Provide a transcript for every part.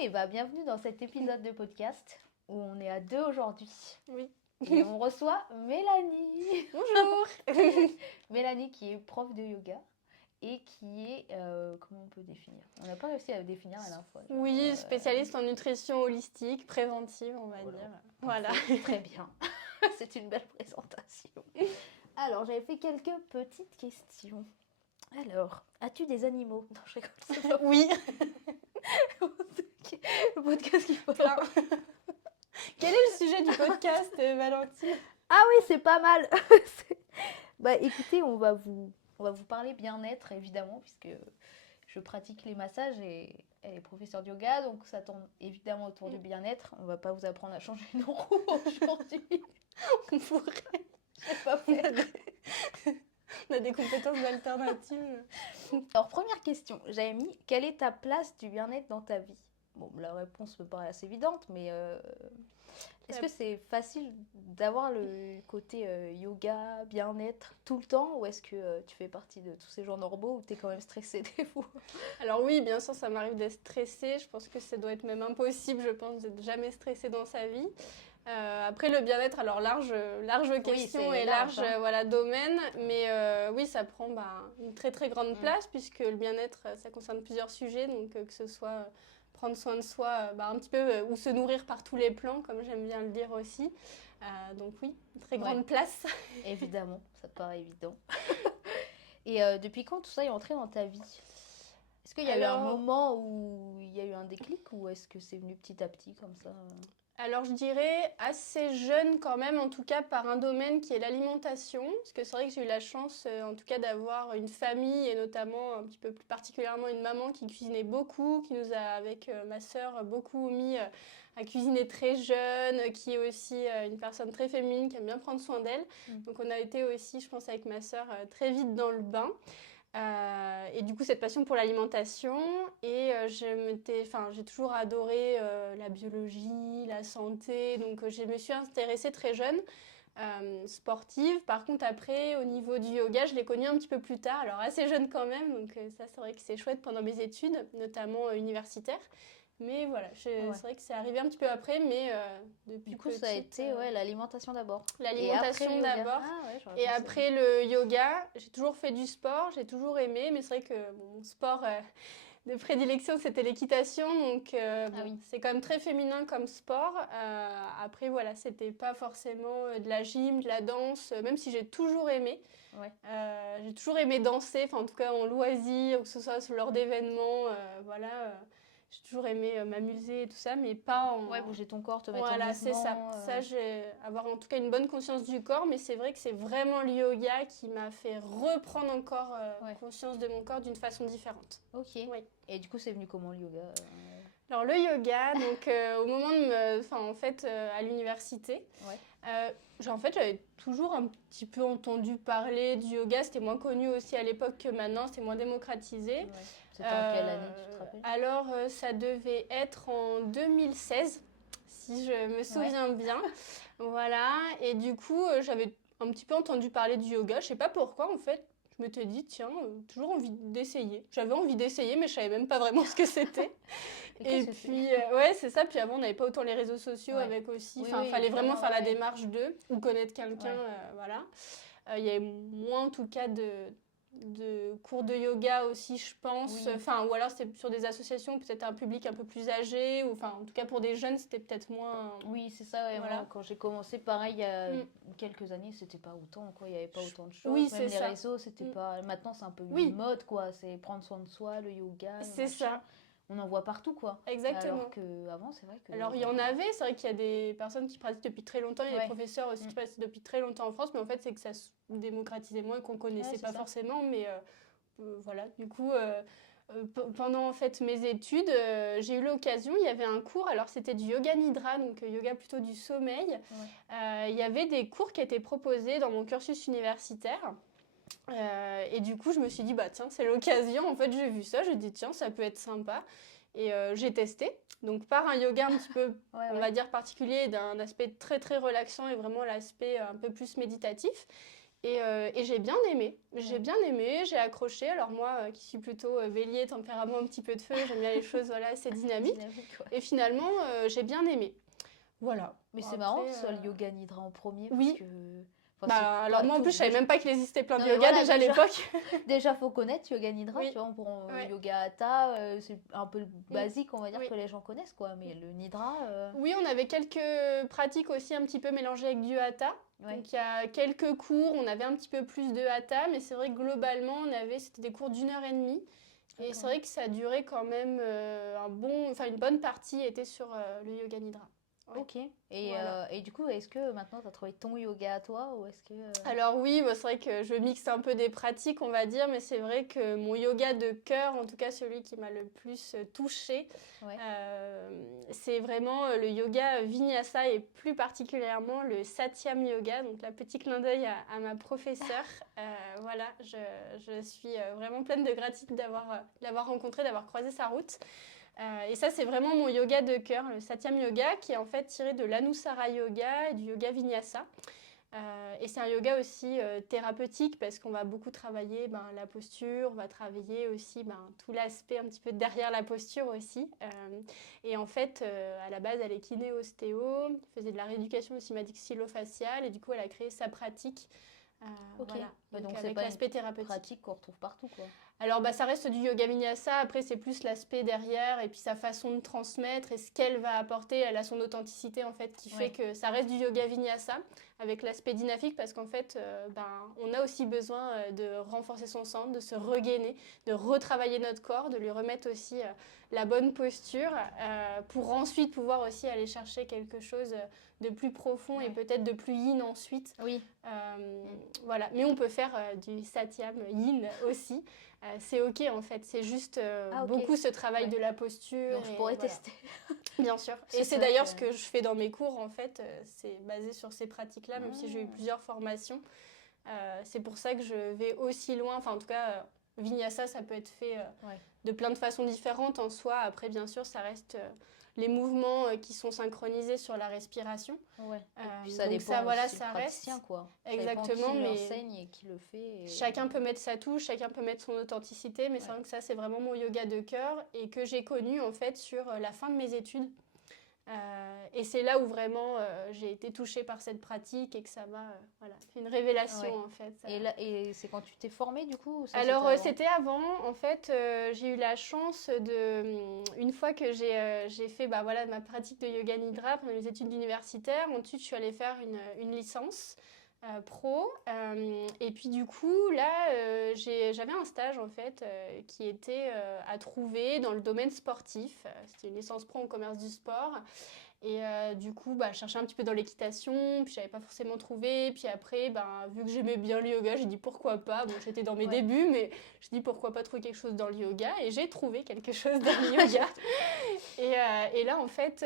et bienvenue dans cet épisode de podcast où on est à deux aujourd'hui. Oui. Et on reçoit Mélanie. Bonjour. Mélanie qui est prof de yoga et qui est, comment on peut définir? On n'a pas réussi à définir à la fois. Oui, spécialiste en nutrition holistique, préventive, on va dire. Voilà. Très bien. C'est une belle présentation. Alors, j'avais fait quelques petites questions. Alors, as-tu des animaux? Non, je rigole. C'est pas Oui. le podcast qui faut. Quel est le sujet du podcast, Valentine? Ah oui, c'est pas mal. Écoutez, on va vous parler bien-être, évidemment, puisque je pratique les massages et elle est professeure de yoga, donc ça tourne évidemment autour du bien-être. On va pas vous apprendre à changer nos roues aujourd'hui. On pourrait. Je sais pas faire. On a des compétences alternatives. Alors, première question, j'avais mis, quelle est ta place du bien-être dans ta vie? Bon, la réponse me paraît assez évidente, mais est-ce que c'est facile d'avoir le côté yoga, bien-être tout le temps, ou est-ce que tu fais partie de tous ces gens normaux où tu es quand même stressée des fois? Alors oui, bien sûr, ça m'arrive d'être stressée. Je pense que ça doit être même impossible, je pense, d'être jamais stressée dans sa vie. Après le bien-être, alors large question et large domaine, mais oui, ça prend une très très grande place puisque le bien-être, ça concerne plusieurs sujets, donc que ce soit prendre soin de soi, un petit peu, ou se nourrir par tous les plans, comme j'aime bien le dire aussi. Donc oui, très grande place. Évidemment, ça te paraît évident. Et depuis quand tout ça est entré dans ta vie? Est-ce qu'il y a eu un moment où il y a eu un déclic ou est-ce que c'est venu petit à petit comme ça? Alors je dirais assez jeune quand même, en tout cas par un domaine qui est l'alimentation, parce que c'est vrai que j'ai eu la chance en tout cas d'avoir une famille et notamment un petit peu plus particulièrement une maman qui cuisinait beaucoup, qui nous a avec ma sœur beaucoup mis à cuisiner très jeune, qui est aussi une personne très féminine qui aime bien prendre soin d'elle. Donc on a été aussi, je pense avec ma sœur, très vite dans le bain. Et du coup cette passion pour l'alimentation et j'ai toujours adoré la biologie, la santé, donc je me suis intéressée très jeune, sportive. Par contre après au niveau du yoga je l'ai connu un petit peu plus tard, alors assez jeune quand même, donc ça c'est vrai que c'est chouette pendant mes études, notamment universitaires. Mais voilà, c'est vrai que c'est arrivé un petit peu après, mais depuis du coup, petite, ça a été l'alimentation d'abord. L'alimentation d'abord. Et après le yoga, j'ai toujours fait du sport, j'ai toujours aimé, mais c'est vrai que mon sport de prédilection, c'était l'équitation, donc c'est quand même très féminin comme sport. Après, voilà, c'était pas forcément de la gym, de la danse, même si j'ai toujours aimé. J'ai toujours aimé danser, enfin en tout cas en loisir, que ce soit lors d'événements, j'ai toujours aimé m'amuser et tout ça, mais pas en... Ouais, bouger ton corps, te mettre en mouvement. Voilà, c'est ça. Ça, avoir en tout cas une bonne conscience du corps, mais c'est vrai que c'est vraiment le yoga qui m'a fait reprendre encore conscience de mon corps d'une façon différente. Ok. Oui. Et du coup, c'est venu comment le yoga? Alors le yoga, donc au moment de à l'université, j'avais toujours un petit peu entendu parler du yoga. C'était moins connu aussi à l'époque que maintenant, c'était moins démocratisé. Ouais. C'était en quelle année, tu te rappelles? Alors, ça devait être en 2016, si je me souviens bien. Voilà, et du coup, j'avais un petit peu entendu parler du yoga. Je sais pas pourquoi, en fait. Je m'étais dit, tiens, toujours envie d'essayer. J'avais envie d'essayer, mais je savais même pas vraiment ce que c'était. Et puis, c'est ça. Puis avant, on n'avait pas autant les réseaux sociaux avec aussi. Enfin, il fallait vraiment faire la démarche ou connaître quelqu'un, voilà. Il y avait moins, en tout cas, de cours de yoga aussi, je pense. Ou alors c'était sur des associations, peut-être un public un peu plus âgé, ou en tout cas pour des jeunes, c'était peut-être moins... Oui, c'est ça. Voilà. Moi, quand j'ai commencé, pareil, il y a quelques années, c'était pas autant, quoi. Il n'y avait pas autant de choses. Oui, même les réseaux, c'était pas... Maintenant, c'est un peu une mode, quoi. C'est prendre soin de soi, le yoga, c'est ça. On en voit partout, quoi. Exactement. Alors qu'avant, c'est vrai que... Alors, il y en avait. C'est vrai qu'il y a des personnes qui pratiquent depuis très longtemps. Il y a des professeurs aussi qui pratiquent depuis très longtemps en France. Mais en fait, c'est que ça se démocratisait moins et qu'on ne connaissait pas forcément. Mais voilà, du coup... pendant en fait mes études, j'ai eu l'occasion, il y avait un cours, alors c'était du yoga nidra, donc yoga plutôt du sommeil. Il y avait des cours qui étaient proposés dans mon cursus universitaire. Et du coup, je me suis dit, tiens, c'est l'occasion. En fait, j'ai vu ça, j'ai dit, tiens, ça peut être sympa. Et j'ai testé. Donc, par un yoga un petit peu, on va dire, particulier, d'un aspect très, très relaxant et vraiment l'aspect un peu plus méditatif. Et j'ai bien aimé. J'ai accroché. Alors moi, qui suis plutôt bélier, tempérament un petit peu de feu, j'aime bien les choses voilà, assez dynamiques. Dynamique, ouais. Et finalement, j'ai bien aimé. Voilà. Mais Bon, c'est marrant que après, ce soit le yoga nidra en premier, oui. parce que... Enfin, Bah, c'est alors pas moi en tout- plus je savais déjà- même pas qu'il existait plein de Non, mais yoga voilà, déjà à déjà. l'époque. Déjà, faut connaître yoga nidra, Oui. tu vois, pour Ouais. yoga hatha, c'est un peu le basique, on va dire, Oui. que les gens connaissent, quoi. Mais le nidra, Oui, on avait quelques pratiques aussi un petit peu mélangées avec du hatha. ouais. Donc il y a quelques cours, on avait un petit peu plus de hatha, mais c'est vrai que globalement, c'était des cours d'1 heure et demie. Et c'est vrai que ça durait quand même une bonne partie était sur le yoga nidra. Ouais. Ok. Et, Voilà. et du coup, est-ce que maintenant, tu as trouvé ton yoga à toi, ou est-ce que... Alors oui, bah, c'est vrai que je mixe un peu des pratiques, on va dire, mais c'est vrai que mon yoga de cœur, en tout cas celui qui m'a le plus touchée, Ouais. c'est vraiment le yoga Vinyasa et plus particulièrement le Satyam Yoga. Donc là, petit clin d'œil à ma professeure. Voilà, je suis vraiment pleine de gratitude l'avoir rencontrée, d'avoir croisé sa route. Et ça, c'est vraiment mon yoga de cœur, le Satyam Yoga, qui est en fait tiré de l'Anusara Yoga et du yoga Vinyasa. Et c'est un yoga aussi thérapeutique parce qu'on va beaucoup travailler la posture, on va travailler aussi tout l'aspect un petit peu derrière la posture aussi. Et en fait, à la base, elle est kiné-ostéo, faisait de la rééducation aussi maxillofaciale et du coup, elle a créé sa pratique. Ok. Voilà. Donc c'est avec pas l'aspect une thérapeutique. pratique qu'on retrouve partout, quoi. Alors, ça reste du yoga vinyasa. Après, c'est plus l'aspect derrière et puis sa façon de transmettre et ce qu'elle va apporter. Elle a son authenticité, en fait, qui fait que ça reste du yoga vinyasa avec l'aspect dynamique parce qu'en fait, on a aussi besoin de renforcer son centre, de se regainer, de retravailler notre corps, de lui remettre aussi la bonne posture pour ensuite pouvoir aussi aller chercher quelque chose de plus profond et peut-être de plus yin ensuite. Oui. Voilà. Mais on peut faire du satyam yin aussi. C'est ok en fait, c'est juste beaucoup ce travail de la posture. Donc je pourrais tester. Bien sûr. Et c'est d'ailleurs ce que je fais dans mes cours en fait, c'est basé sur ces pratiques-là, même si j'ai eu plusieurs formations. C'est pour ça que je vais aussi loin, enfin en tout cas, Vinyasa ça peut être fait de plein de façons différentes en soi. Après bien sûr ça reste les mouvements qui sont synchronisés sur la respiration. Ouais. Et puis ça donc dépend ça voilà, aussi ça du praticien, reste. quoi. Exactement, ça dépend qui mais l'enseigne et qui le fait. Et... chacun peut mettre sa touche, chacun peut mettre son authenticité, mais c'est vrai que ça c'est vraiment mon yoga de cœur et que j'ai connu en fait sur la fin de mes études. Et c'est là où vraiment j'ai été touchée par cette pratique et que ça m'a fait une révélation en fait. Et c'est quand tu t'es formée du coup, ou ça, alors c'était avant. En fait, j'ai eu la chance une fois que j'ai fait ma pratique de yoga nidra pendant mes études universitaires, ensuite je suis allée faire une licence pro. Et puis du coup, là, j'avais un stage en fait qui était à trouver dans le domaine sportif. C'était une licence pro en commerce du sport. Et du coup, je cherchais un petit peu dans l'équitation, puis j'avais pas forcément trouvé. Puis après, vu que j'aimais bien le yoga, j'ai dit pourquoi pas. Bon, j'étais dans mes débuts, mais j'ai dit pourquoi pas trouver quelque chose dans le yoga. Et j'ai trouvé quelque chose dans le yoga. Et là, en fait,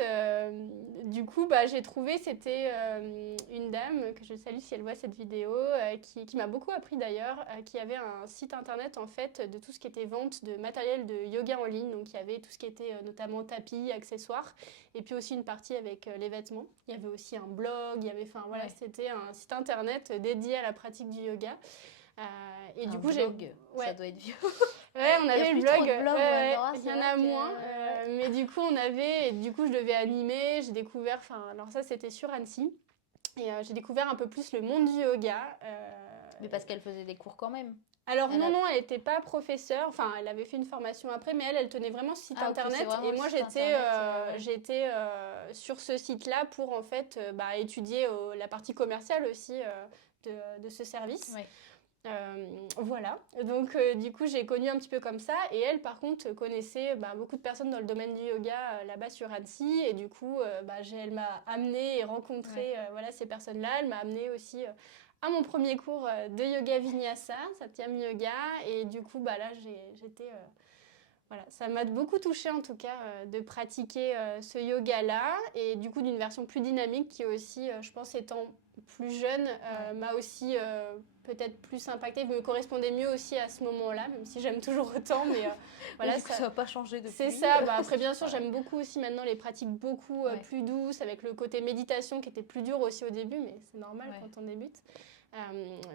du coup, j'ai trouvé, c'était une dame, que je salue si elle voit cette vidéo, qui m'a beaucoup appris d'ailleurs, qui avait un site internet, en fait, de tout ce qui était vente de matériel de yoga en ligne. Donc, il y avait tout ce qui était notamment tapis, accessoires, et puis aussi une partie avec les vêtements. Il y avait aussi un blog, c'était un site internet dédié à la pratique du yoga. Et du coup, blog, ça doit être vieux. Ouais, on avait le blog. Il y en a moins. Mais du coup, je devais animer. J'ai découvert, alors ça, c'était sur Annecy. Et j'ai découvert un peu plus le monde du yoga. Mais parce qu'elle faisait des cours quand même. Alors non, elle n'était pas professeure. Enfin, elle avait fait une formation après, mais elle tenait vraiment ce site internet. Et moi, j'étais sur ce site-là pour en fait étudier la partie commerciale aussi de ce service. Ouais. Voilà, donc du coup j'ai connu un petit peu comme ça et elle par contre connaissait beaucoup de personnes dans le domaine du yoga là-bas sur Annecy et du coup elle m'a amenée et rencontré ces personnes-là, elle m'a amenée aussi à mon premier cours de yoga vinyasa, Satyam Yoga et du coup là j'étais... ça m'a beaucoup touchée en tout cas de pratiquer ce yoga-là et du coup d'une version plus dynamique qui aussi, je pense, étant plus jeune, m'a aussi peut-être plus impactée, me correspondait mieux aussi à ce moment-là, même si j'aime toujours autant, mais ça n'a pas changé depuis. C'est ça, après bien sûr j'aime beaucoup aussi maintenant les pratiques beaucoup plus douces, avec le côté méditation qui était plus dur aussi au début, mais c'est normal quand on débute.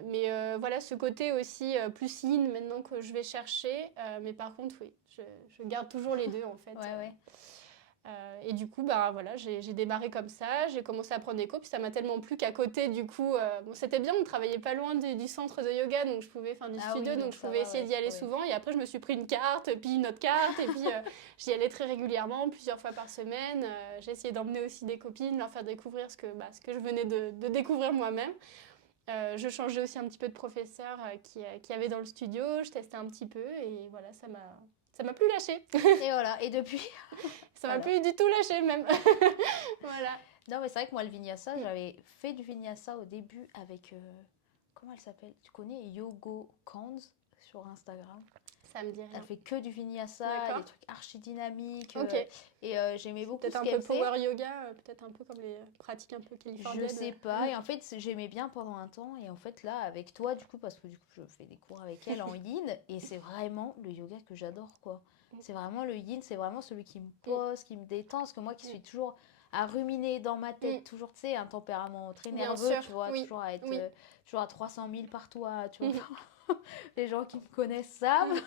Mais voilà, ce côté aussi plus yin maintenant que je vais chercher. Mais par contre, oui, je garde toujours les deux en fait. Ouais. Et du coup, bah, voilà, j'ai démarré comme ça, j'ai commencé à prendre des cours, puis ça m'a tellement plu qu'à côté, du coup, bon, c'était bien, on travaillait pas loin du centre de yoga, donc je pouvais, enfin du studio, Oui, donc donc je ça pouvais va, essayer d'y aller souvent. Et après, je me suis pris une carte, puis une autre carte, et puis j'y allais très régulièrement, plusieurs fois par semaine. J'ai essayé d'emmener aussi des copines, leur faire découvrir ce que je venais de découvrir moi-même. Je changeais aussi un petit peu de professeur qui avait dans le studio, je testais un petit peu, et voilà, ça m'a plus lâché. Et voilà, et depuis Ça m'a voilà. plus du tout lâché même. Voilà. Non, mais c'est vrai que moi, le vinyasa, j'avais fait du vinyasa au début avec. Comment elle s'appelle? Tu connais Yogo Kanz sur Instagram? Ça me dit Elle rien. fait que du vinyasa, D'accord. des trucs archi dynamiques. Ok. Et j'aimais beaucoup Peut-être ce un qu'elle peu faisait. power yoga, peut-être un peu comme les pratiques un peu californiennes. Je sais pas. Et en fait, j'aimais bien pendant un temps. Et en fait, là, avec toi, du coup, parce que du coup, je fais des cours avec elle en yin. Et c'est vraiment le yoga que j'adore, quoi. C'est vraiment le yin, c'est vraiment celui qui me pose, qui me détend. Parce que moi qui suis toujours à ruminer dans ma tête, toujours, tu sais, un tempérament très Bien nerveux, sûr, tu vois, oui. toujours à être Oui. toujours à 300 000 partout, tu vois. Les gens qui me connaissent savent.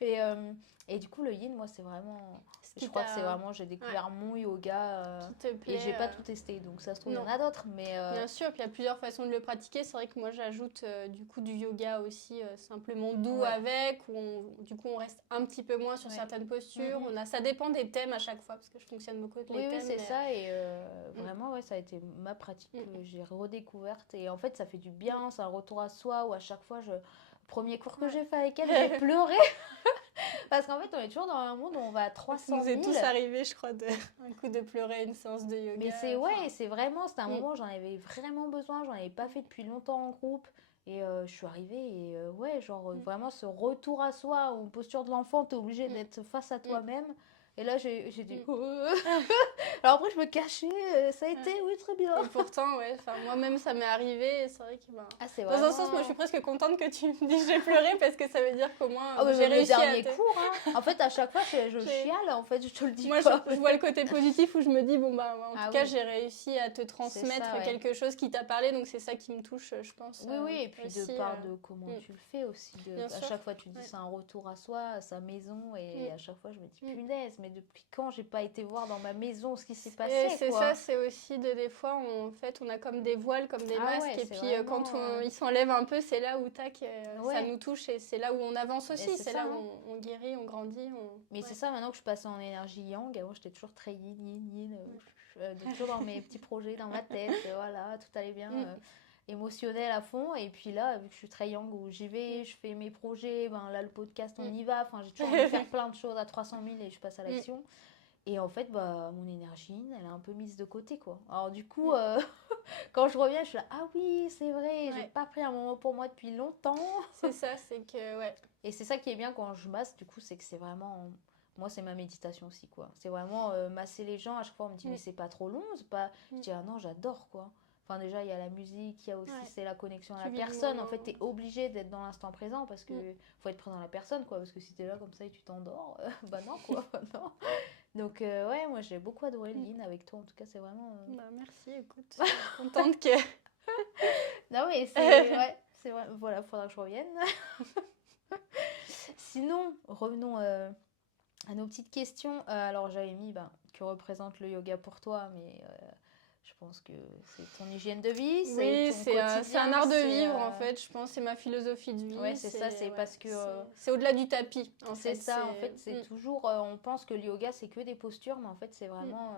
Et, euh, et du coup, le yin, moi, c'est vraiment. Je crois que c'est vraiment. J'ai découvert mon yoga. Qui te plaît. Et j'ai pas tout testé. Donc, ça se trouve, il y en Non. a d'autres. Mais. Bien sûr, puis il y a plusieurs façons de le pratiquer. C'est vrai que moi, j'ajoute du coup du yoga aussi simplement doux avec, où du coup, on reste un petit peu moins sur certaines postures. Ça dépend des thèmes à chaque fois, parce que je fonctionne beaucoup avec les thèmes. Oui, c'est ça. Et vraiment, ouais, ça a été ma pratique que j'ai redécouverte. Et en fait, ça fait du bien. C'est un retour à soi où à chaque fois, premier cours que j'ai fait avec elle, j'ai pleuré. Parce qu'en fait, on est toujours dans un monde où on va à 300 000. Ça nous est tous arrivé, je crois, un coup de pleurer à une séance de yoga. Mais c'est vraiment, c'était un moment où j'en avais vraiment besoin. J'en avais pas fait depuis longtemps en groupe. Et je suis arrivée et vraiment ce retour à soi, en posture de l'enfant, t'es obligé d'être face à toi-même. Et là, j'ai dit... Alors après, je me cachais, ça a été, oui, très bien. Et pourtant, moi-même, ça m'est arrivé. Et c'est vrai que, c'est dans vraiment... un sens, moi, je suis presque contente que tu me dises que j'ai pleuré parce que ça veut dire qu'au moins, j'ai le réussi dernier cours, hein. En fait, à chaque fois, je chiale, en fait, je te le dis moi, pas. je vois le côté positif où je me dis, bon, bah, en tout cas, oui. j'ai réussi à te transmettre quelque chose qui t'a parlé. Donc, c'est ça qui me touche, je pense. Oui, et puis aussi, de part de comment tu le fais aussi. À chaque fois, tu dis, c'est un retour à soi, à sa maison. Et à chaque fois, je me dis, punaise, mais depuis quand j'ai pas été voir dans ma maison ce qui s'est passé, c'est ça, c'est aussi des fois, en fait, on a comme des voiles, comme des masques. Et puis, vraiment, quand ils s'enlèvent un peu, c'est là où, ça nous touche. Et c'est là où on avance aussi. C'est là où on guérit, on grandit. Mais c'est ça, maintenant que je passe en énergie yang, avant, j'étais toujours très yin. Toujours dans mes petits projets, dans ma tête. Voilà, tout allait bien. Émotionnel à fond, et puis là vu que je suis très yang où j'y vais, je fais mes projets, là le podcast on y va, j'ai toujours envie de faire plein de choses à 300 000 et je passe à l'action. Et en fait mon énergie elle est un peu mise de côté, quoi. Alors du coup quand je reviens je suis là, ah oui c'est vrai, j'ai pas pris un moment pour moi depuis longtemps. C'est ça, c'est que et c'est ça qui est bien quand je masse, du coup, c'est que c'est vraiment... Moi, c'est ma méditation aussi, quoi. C'est vraiment masser les gens. À chaque fois, on me dit, mais c'est pas trop long, c'est pas... Je dis, ah non, j'adore, quoi. Enfin, déjà, il y a la musique, il y a aussi c'est la connexion à la personne. En fait, t'es obligé d'être dans l'instant présent parce que faut être présent à la personne, quoi. Parce que si t'es là comme ça et tu t'endors, bah non, quoi. non. Donc, moi, j'ai beaucoup adoré le yin avec toi. En tout cas, c'est vraiment... merci, écoute. Je suis contente que... non, mais c'est... c'est vrai. Voilà, faudra que je revienne. Sinon, revenons à nos petites questions. Alors, j'avais mis que représente le yoga pour toi, mais je pense que c'est ton hygiène de vie. C'est un art de vivre, en fait. Je pense c'est ma philosophie de vie. Ouais, c'est ça, c'est parce que... c'est au-delà du tapis, en fait. C'est ça, en fait, c'est toujours... on pense que le yoga, c'est que des postures, mais en fait, c'est vraiment...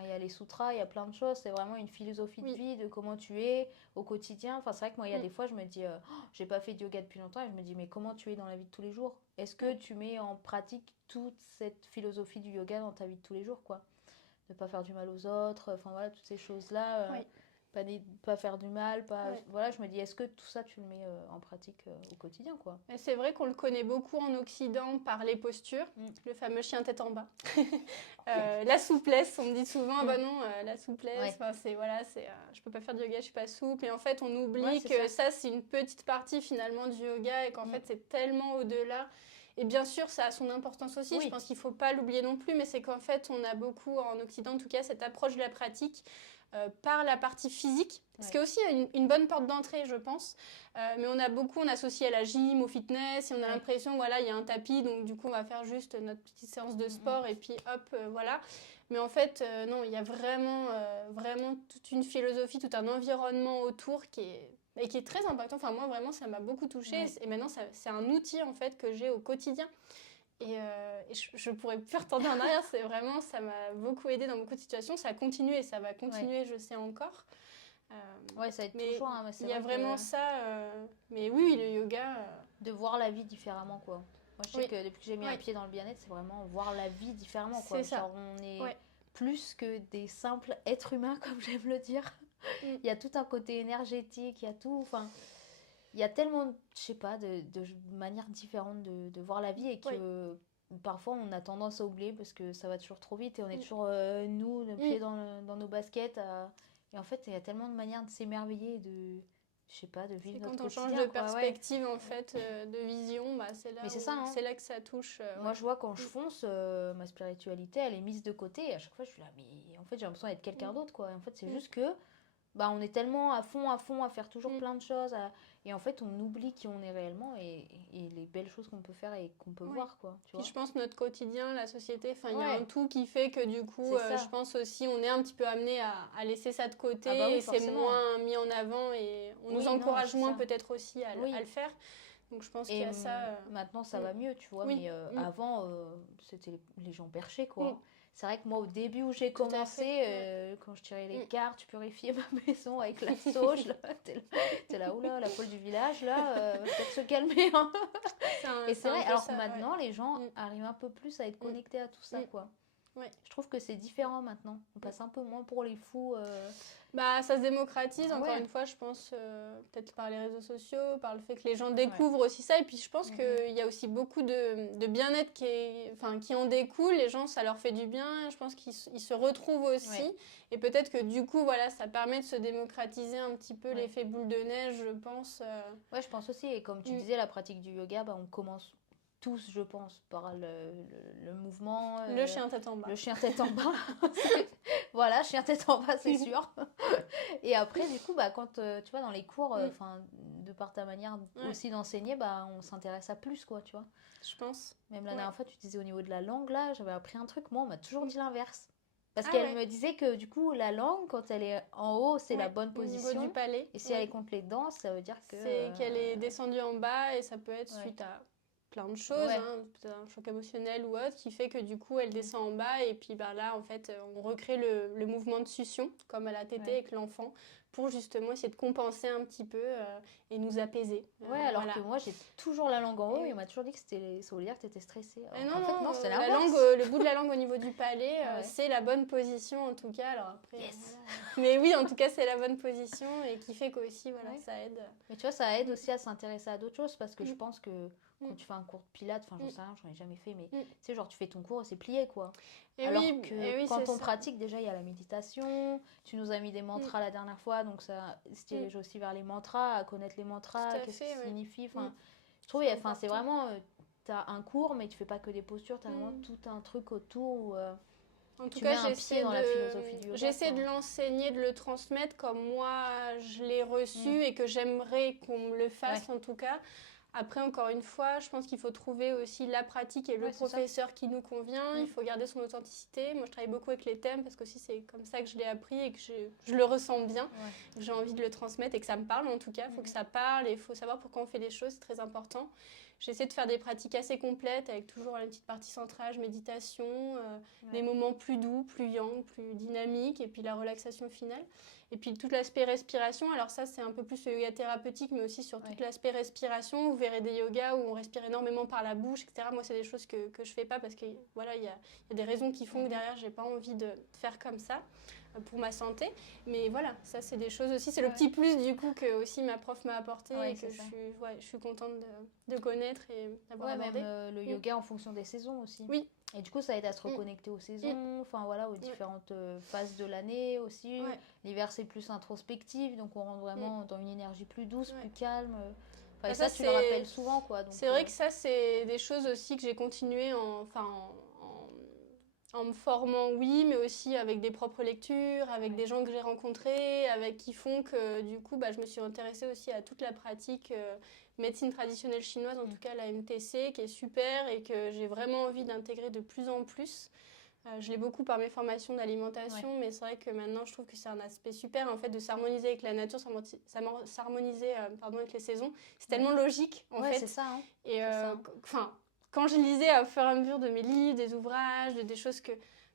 il y a les sutras, il y a plein de choses. C'est vraiment une philosophie de vie, de comment tu es au quotidien. Enfin, c'est vrai que moi, il y a des fois, je me dis, j'ai pas fait de yoga depuis longtemps. Et je me dis, mais comment tu es dans la vie de tous les jours? Est-ce que tu mets en pratique toute cette philosophie du yoga dans ta vie de tous les jours, quoi? Ne pas faire du mal aux autres. Enfin, voilà, toutes ces choses-là. Pas faire du mal. Voilà, je me dis, est-ce que tout ça, tu le mets en pratique au quotidien, quoi? Mais c'est vrai qu'on le connaît beaucoup en Occident par les postures, le fameux chien tête en bas. La souplesse, on me dit souvent, bah non, la souplesse, je peux pas faire de yoga, je suis pas souple. Et en fait, on oublie que ça, c'est une petite partie finalement du yoga et qu'en fait, c'est tellement au-delà. Et bien sûr, ça a son importance aussi, je pense qu'il ne faut pas l'oublier non plus, mais c'est qu'en fait, on a beaucoup, en Occident en tout cas, cette approche de la pratique par la partie physique, ce qui est aussi une bonne porte d'entrée, je pense. Mais on associe à la gym, au fitness, et on a l'impression, voilà, il y a un tapis, donc du coup, on va faire juste notre petite séance de sport, et puis hop, voilà. Mais en fait, non, il y a vraiment toute une philosophie, tout un environnement autour qui est très impactant. Enfin, moi, vraiment, ça m'a beaucoup touchée. Et maintenant, c'est un outil, en fait, que j'ai au quotidien. Et je pourrais plus retourner en arrière. C'est vraiment, ça m'a beaucoup aidé dans beaucoup de situations. Ça a continué et ça va continuer, je sais encore. Ça aide toujours. Hein, il y a vraiment ça. Mais oui, le yoga... De voir la vie différemment, quoi. Moi, je sais que depuis que j'ai mis un pied dans le bien-être, c'est vraiment voir la vie différemment, quoi. C'est ça. Genre, on est plus que des simples êtres humains, comme j'aime le dire. Il y a tout un côté énergétique, il y a tout... Enfin, il y a tellement, je sais pas, de manières différentes de voir la vie et que parfois on a tendance à oublier parce que ça va toujours trop vite et on est toujours, nous, le pied dans nos baskets. Et en fait, il y a tellement de manières de s'émerveiller et de, je sais pas, de vivre notre quotidien. Quand on change de perspective, en fait, de vision, bah, c'est là, c'est là que ça touche. Moi, je vois quand je fonce, ma spiritualité, elle est mise de côté. Et à chaque fois, je suis là, mais en fait, j'ai l'impression d'être quelqu'un d'autre, quoi. Et en fait, c'est juste que on est tellement à fond, à faire toujours plein de choses. Et en fait, on oublie qui on est réellement et les belles choses qu'on peut faire et qu'on peut voir, quoi. Tu vois. Je pense notre quotidien, la société, il y a un tout qui fait que du coup, je pense aussi, on est un petit peu amené à laisser ça de côté et c'est moins mis en avant et on nous encourage moins peut-être aussi à le faire. Donc je pense qu'il y a ça. Maintenant, ça va mieux, tu vois. Mais avant, c'était les gens perchés, quoi. C'est vrai que moi, au début où j'ai commencé, quand je tirais les cartes, tu purifiais ma maison avec la sauge, là, t'es là, oula, la folle du village, là, peut-être se calmer. Hein. Et c'est vrai, alors que maintenant, les gens arrivent un peu plus à être connectés à tout ça, quoi. Je trouve que c'est différent maintenant. On passe un peu moins pour les fous. Ça se démocratise, encore une fois, je pense, peut-être par les réseaux sociaux, par le fait que les gens découvrent aussi ça. Et puis, je pense qu'il y a aussi beaucoup de bien-être qui en découle. Les gens, ça leur fait du bien. Je pense qu'ils se retrouvent aussi. Et peut-être que du coup, voilà, ça permet de se démocratiser un petit peu l'effet boule de neige, je pense. Ouais, je pense aussi. Et comme tu disais, la pratique du yoga, on commence tous, je pense, par le mouvement. Le chien tête en bas. Le chien tête en bas. Voilà, chien tête en bas, c'est sûr. Et après, du coup, quand tu vois, dans les cours, de par ta manière aussi d'enseigner, on s'intéresse à plus, quoi, tu vois. Je pense. Même la dernière fois, tu disais au niveau de la langue, là, j'avais appris un truc. Moi, on m'a toujours dit l'inverse. Parce qu'elle me disait que du coup, la langue, quand elle est en haut, c'est la bonne position. Au niveau du palais. Et si elle est contre les dents, ça veut dire que... C'est qu'elle est descendue en bas et ça peut être suite à plein de choses, peut-être un choc émotionnel ou autre, qui fait que du coup elle descend en bas et puis là en fait on recrée le mouvement de succión comme à la tétée avec l'enfant pour justement essayer de compenser un petit peu et nous apaiser. Alors que moi j'ai toujours la langue en haut et on m'a toujours dit que ça voulait dire que tu étais stressée. Alors, non, c'est la langue, le bout de la langue au niveau du palais, c'est la bonne position en tout cas. Alors après, mais oui, en tout cas c'est la bonne position et qui fait qu'aussi ça aide. Mais tu vois, ça aide aussi à s'intéresser à d'autres choses parce que je pense que quand tu fais un cours de pilates, j'en sais rien, j'en ai jamais fait, mais tu sais, genre tu fais ton cours et c'est plié, quoi. Alors que quand on pratique, déjà il y a la méditation, tu nous as mis des mantras la dernière fois, donc ça se dirige aussi vers les mantras, à connaître les mantras, qu'est-ce que ça signifie. Je trouve, c'est vraiment, tu as un cours, mais tu fais pas que des postures, tu as vraiment tout un truc autour où en tout cas, j'essaie de l'enseigner, de le transmettre comme moi je l'ai reçu et que j'aimerais qu'on me le fasse en tout cas. Après, encore une fois, je pense qu'il faut trouver aussi la pratique et le professeur qui nous convient. Il faut garder son authenticité. Moi, je travaille beaucoup avec les thèmes parce que aussi c'est comme ça que je l'ai appris et que je le ressens bien. J'ai envie de le transmettre et que ça me parle en tout cas. Il faut que ça parle et il faut savoir pourquoi on fait les choses, c'est très important. J'essaie de faire des pratiques assez complètes avec toujours une petite partie centrage, méditation, des moments plus doux, plus yang, plus dynamiques et puis la relaxation finale. Et puis tout l'aspect respiration, alors ça c'est un peu plus le yoga thérapeutique, mais aussi sur tout l'aspect respiration. Vous verrez des yogas où on respire énormément par la bouche, etc. Moi c'est des choses que je fais pas parce que voilà, il y a des raisons qui font que derrière j'ai pas envie de faire comme ça pour ma santé. Mais voilà, ça c'est des choses aussi, c'est le petit plus du coup que aussi ma prof m'a apporté et que je suis contente de connaître et d'avoir abordé. Même le yoga en fonction des saisons aussi. Oui. Et du coup, ça aide à se reconnecter aux saisons, enfin voilà, aux différentes phases de l'année aussi. L'hiver, c'est plus introspectif, donc on rentre vraiment dans une énergie plus douce, plus calme. Enfin, ça, tu le rappelles souvent, quoi. C'est vrai que ça, c'est des choses aussi que j'ai continué En me formant, oui, mais aussi avec des propres lectures, avec des gens que j'ai rencontrés, qui font que du coup, je me suis intéressée aussi à toute la pratique médecine traditionnelle chinoise, en tout cas la MTC, qui est super et que j'ai vraiment envie d'intégrer de plus en plus. Je l'ai beaucoup par mes formations d'alimentation, mais c'est vrai que maintenant, je trouve que c'est un aspect super, en fait, de s'harmoniser avec la nature, s'harmoniser avec les saisons. C'est tellement logique, en fait. C'est ça. Hein. Et quand je lisais au fur et à mesure de mes livres, des ouvrages, des choses que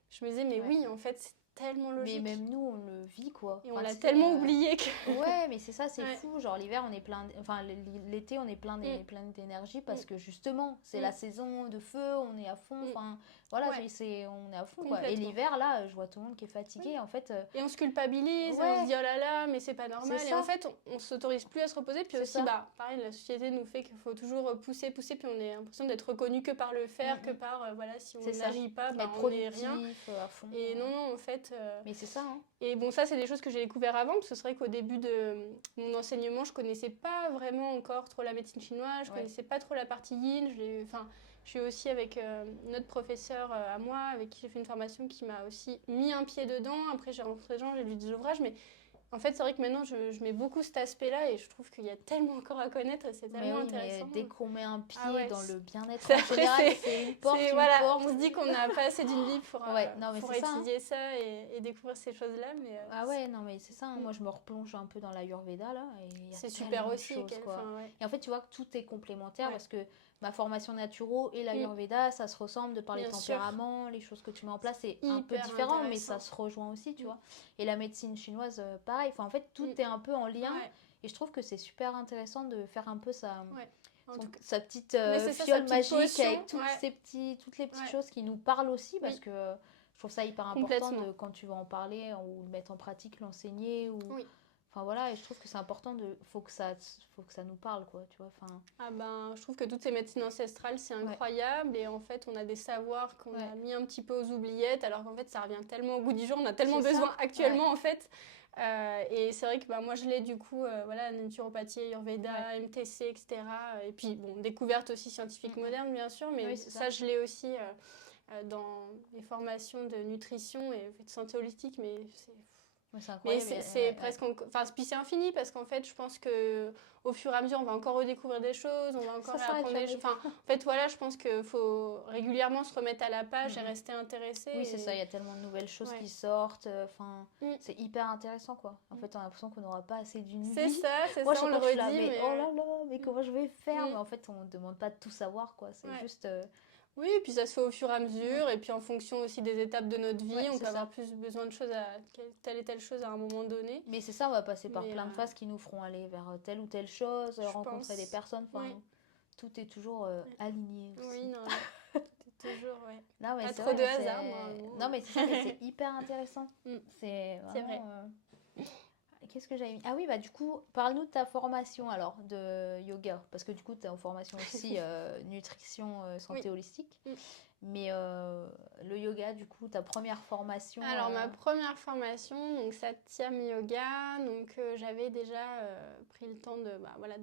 je me disais, mais oui, en fait, c'est tellement logique. Mais même nous, on le vit, quoi. Et on l'a tellement oublié que... Ouais, mais c'est ça, c'est fou. Genre, l'hiver, on est plein... Enfin, l'été, on est plein d'énergie parce que, justement, c'est la saison de feu, on est à fond. Enfin, voilà, on est à fond, quoi. Et l'hiver, là, je vois tout le monde qui est fatigué, en fait... Et on se culpabilise, on se dit, oh là là, mais c'est pas normal. Et en fait, on s'autorise plus à se reposer. Puis aussi, pareil, la société nous fait qu'il faut toujours pousser, puis on a l'impression d'être reconnu que par le faire, que par, si on n'agit pas, on n'est rien. À fond. Et non, en fait... Mais c'est ça, hein. Et bon, ça, c'est des choses que j'ai découvert avant, parce que c'est vrai qu'au début de mon enseignement, je connaissais pas vraiment encore trop la médecine chinoise, je connaissais pas trop la partie yin. Je suis aussi avec notre professeur à moi, avec qui j'ai fait une formation, qui m'a aussi mis un pied dedans. Après, j'ai rencontré des gens, j'ai lu des ouvrages, mais en fait, c'est vrai que maintenant, je mets beaucoup cet aspect-là et je trouve qu'il y a tellement encore à connaître et c'est tellement intéressant. Mais dès qu'on met un pied dans le bien-être en général, c'est une porte, on se dit qu'on n'a pas assez d'une vie pour étudier ça et découvrir ces choses-là. Mais, non, mais c'est ça. Hein. Moi, je me replonge un peu dans l'Ayurveda, là. C'est super aussi. Et en fait, tu vois que tout est complémentaire parce que ma formation naturo et l'Ayurveda, ça se ressemble de par les tempéraments, les choses que tu mets en place, c'est un peu différent, mais ça se rejoint aussi, tu vois. Et la médecine chinoise, pareil. Enfin, en fait, tout est un peu en lien. Et je trouve que c'est super intéressant de faire un peu sa petite fiole magique avec toutes les petites choses qui nous parlent aussi, parce que je trouve ça hyper important de, quand tu vas en parler ou le mettre en pratique, l'enseigner ou... Enfin voilà, et je trouve que c'est important faut que ça nous parle, quoi, tu vois. Je trouve que toutes ces médecines ancestrales, c'est incroyable, et en fait, on a des savoirs qu'on a mis un petit peu aux oubliettes, alors qu'en fait, ça revient tellement au goût du jour, on a tellement besoin actuellement, en fait. Et c'est vrai que moi, je l'ai du coup, naturopathie, Ayurveda, MTC, etc. Et puis, bon, découverte aussi scientifique moderne, bien sûr, mais ça, je l'ai aussi dans les formations de nutrition et de santé holistique, mais c'est presque... puis c'est infini, parce qu'en fait, je pense qu'au fur et à mesure, on va encore redécouvrir des choses, on va encore apprendre des choses. En fait, voilà, je pense qu'il faut régulièrement se remettre à la page et rester intéressé. Oui, c'est ça, il y a tellement de nouvelles choses qui sortent. C'est hyper intéressant, quoi. En fait, on a l'impression qu'on n'aura pas assez d'une vie. C'est ça, Moi, on le redit. Mais oh là là, mais comment je vais faire? Mais en fait, on ne demande pas de tout savoir, quoi. C'est juste... Oui, et puis ça se fait au fur et à mesure, et puis en fonction aussi des étapes de notre vie, on peut avoir plus besoin de choses telle et telle chose à un moment donné. Mais c'est ça, on va passer par plein de phases qui nous feront aller vers telle ou telle chose, rencontrer des personnes, tout est toujours aligné aussi. Oui, non, tout est toujours, Non, mais pas trop de hasard, moi. Non, mais c'est hyper intéressant. C'est vrai. Qu'est-ce que j'avais mis? Ah oui, du coup, parle-nous de ta formation alors de yoga, parce que du coup, tu es en formation aussi nutrition, santé holistique. Mais le yoga, du coup, ta première formation... Alors, ma première formation, donc Satyam Yoga, donc j'avais déjà pris le temps de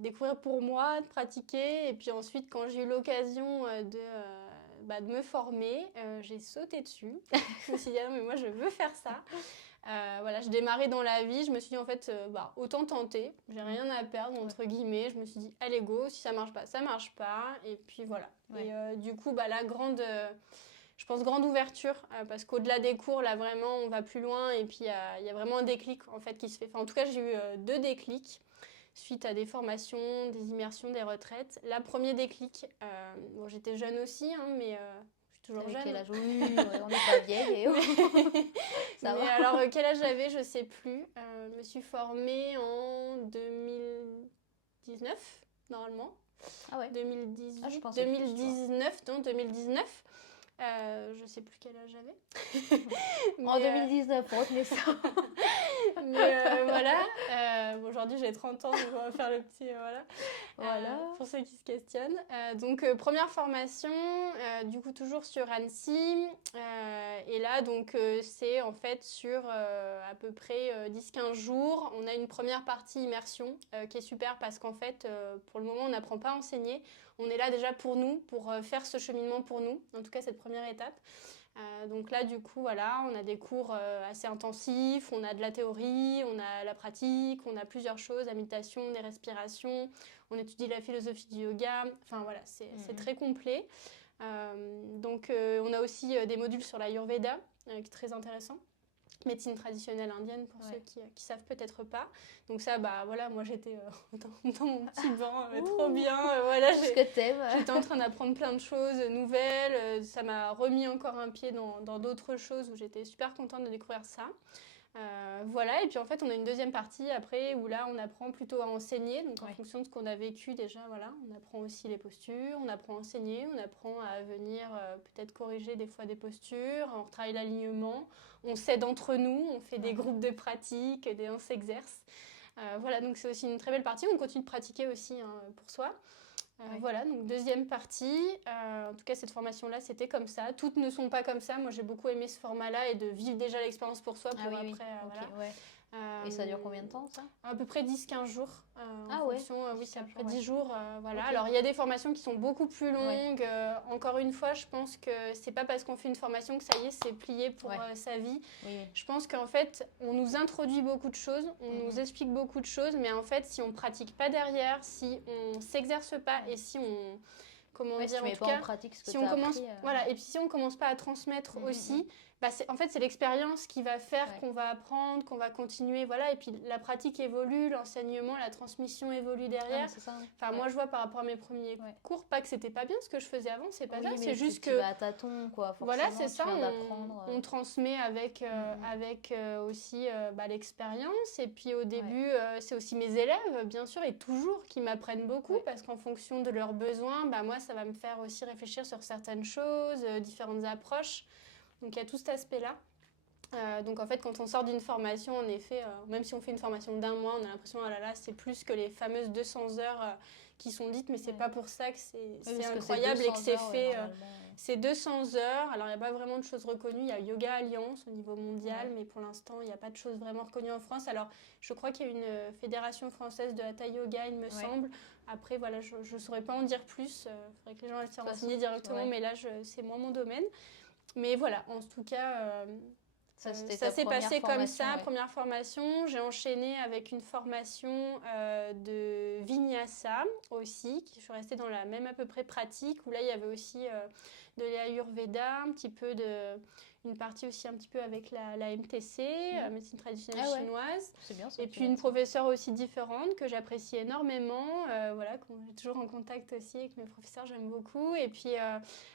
découvrir pour moi, de pratiquer, et puis ensuite, quand j'ai eu l'occasion de me former, j'ai sauté dessus. Je me suis dit, ah non, mais moi, je veux faire ça. Je démarrais dans la vie, je me suis dit en fait autant tenter, j'ai rien à perdre entre guillemets, je me suis dit allez go, si ça marche pas, et puis voilà. Et du coup je pense grande ouverture, parce qu'au-delà des cours là vraiment on va plus loin, et puis il y a vraiment un déclic en fait qui se fait. En tout cas j'ai eu 2 déclics suite à des formations, des immersions, des retraites. La premier déclic, j'étais jeune aussi, mais toujours jeune. Quel âge? Oui, on n'est pas vieille. Ça va. Alors, quel âge j'avais, je ne sais plus. Je me suis formée en 2019, normalement. Ah ouais. 2018, je pensais 2019, non, 2019. Je ne sais plus quel âge j'avais. En 2019, retenez ça. Mais voilà, aujourd'hui j'ai 30 ans, donc on va faire le petit, pour ceux qui se questionnent. Donc première formation, du coup toujours sur Annecy, et là donc c'est en fait sur à peu près 10-15 jours, on a une première partie immersion qui est super, parce qu'en fait pour le moment on n'apprend pas à enseigner, on est là déjà pour nous, pour faire ce cheminement pour nous, en tout cas cette première étape. Donc là, du coup, voilà, on a des cours assez intensifs, on a de la théorie, on a la pratique, on a plusieurs choses, la méditation, des respirations, on étudie la philosophie du yoga, enfin voilà, c'est très complet. Donc on a aussi des modules sur l'Ayurveda, qui est très intéressant. Médecine traditionnelle indienne pour ceux qui savent peut-être pas. Donc ça, bah voilà, moi j'étais dans mon petit banc, trop bien. Voilà, ce que t'aimes. J'étais en train d'apprendre plein de choses nouvelles. Ça m'a remis encore un pied dans d'autres choses où j'étais super contente de découvrir ça. Voilà, et puis en fait on a une deuxième partie après où là on apprend plutôt à enseigner, donc en fonction de ce qu'on a vécu déjà, voilà, on apprend aussi les postures, on apprend à enseigner, on apprend à venir peut-être corriger des fois des postures, on retravaille l'alignement, on s'aide entre nous, on fait des groupes de pratique, on s'exerce. Voilà, donc c'est aussi une très belle partie, on continue de pratiquer aussi pour soi. Voilà, donc deuxième partie. En tout cas, cette formation-là, c'était comme ça. Toutes ne sont pas comme ça. Moi, j'ai beaucoup aimé ce format-là et de vivre déjà l'expérience pour soi pour après. Okay, voilà. Et ça dure combien de temps, ça? À peu près 10-15 jours. Oui, c'est à peu près 10 jours. Voilà. Okay. Alors, il y a des formations qui sont beaucoup plus longues. Encore une fois, je pense que c'est pas parce qu'on fait une formation que ça y est, c'est plié pour sa vie. Oui. Je pense qu'en fait, on nous introduit beaucoup de choses, on nous explique beaucoup de choses, mais en fait, si on pratique pas derrière, si on s'exerce pas et si on... Comment dire, en tout cas, en pratique ce que si on commence, voilà, et puis si on commence pas à transmettre aussi, bah en fait c'est l'expérience qui va faire qu'on va apprendre, qu'on va continuer, voilà, et puis la pratique évolue, l'enseignement, la transmission évolue derrière. C'est ça, enfin moi je vois par rapport à mes premiers cours, pas que c'était pas bien ce que je faisais avant, c'est pas ça, c'est juste que tu vas à tâtons, quoi. Voilà, c'est ça, on transmet avec aussi l'expérience, et puis au début c'est aussi mes élèves bien sûr et toujours qui m'apprennent beaucoup parce qu'en fonction de leurs besoins, bah moi ça va me faire aussi réfléchir sur certaines choses, différentes approches. Donc il y a tout cet aspect-là. Donc en fait, quand on sort d'une formation, en effet, même si on fait une formation d'1 mois, on a l'impression, oh là là, c'est plus que les fameuses 200 heures qui sont dites, mais c'est pas pour ça que c'est incroyable et que c'est fait. C'est 200 heures. Alors il n'y a pas vraiment de choses reconnues. Il y a Yoga Alliance au niveau mondial, mais pour l'instant, il n'y a pas de choses vraiment reconnues en France. Alors je crois qu'il y a une fédération française de Hatha Yoga, il me semble. Après, voilà, je ne saurais pas en dire plus. Il faudrait que les gens aillent se renseigner directement, mais là, c'est moins mon domaine. Mais voilà, en tout cas, ça s'est passé comme ça, première formation. J'ai enchaîné avec une formation de Vinyasa aussi, je suis restée dans la même à peu près pratique, où là, il y avait aussi de l'Ayurveda, un petit peu une partie aussi un petit peu avec la MTC, médecine traditionnelle chinoise. C'est bien, et puis une professeure aussi différente que j'apprécie énormément, voilà, j'ai toujours en contact aussi avec mes professeurs, j'aime beaucoup. Et puis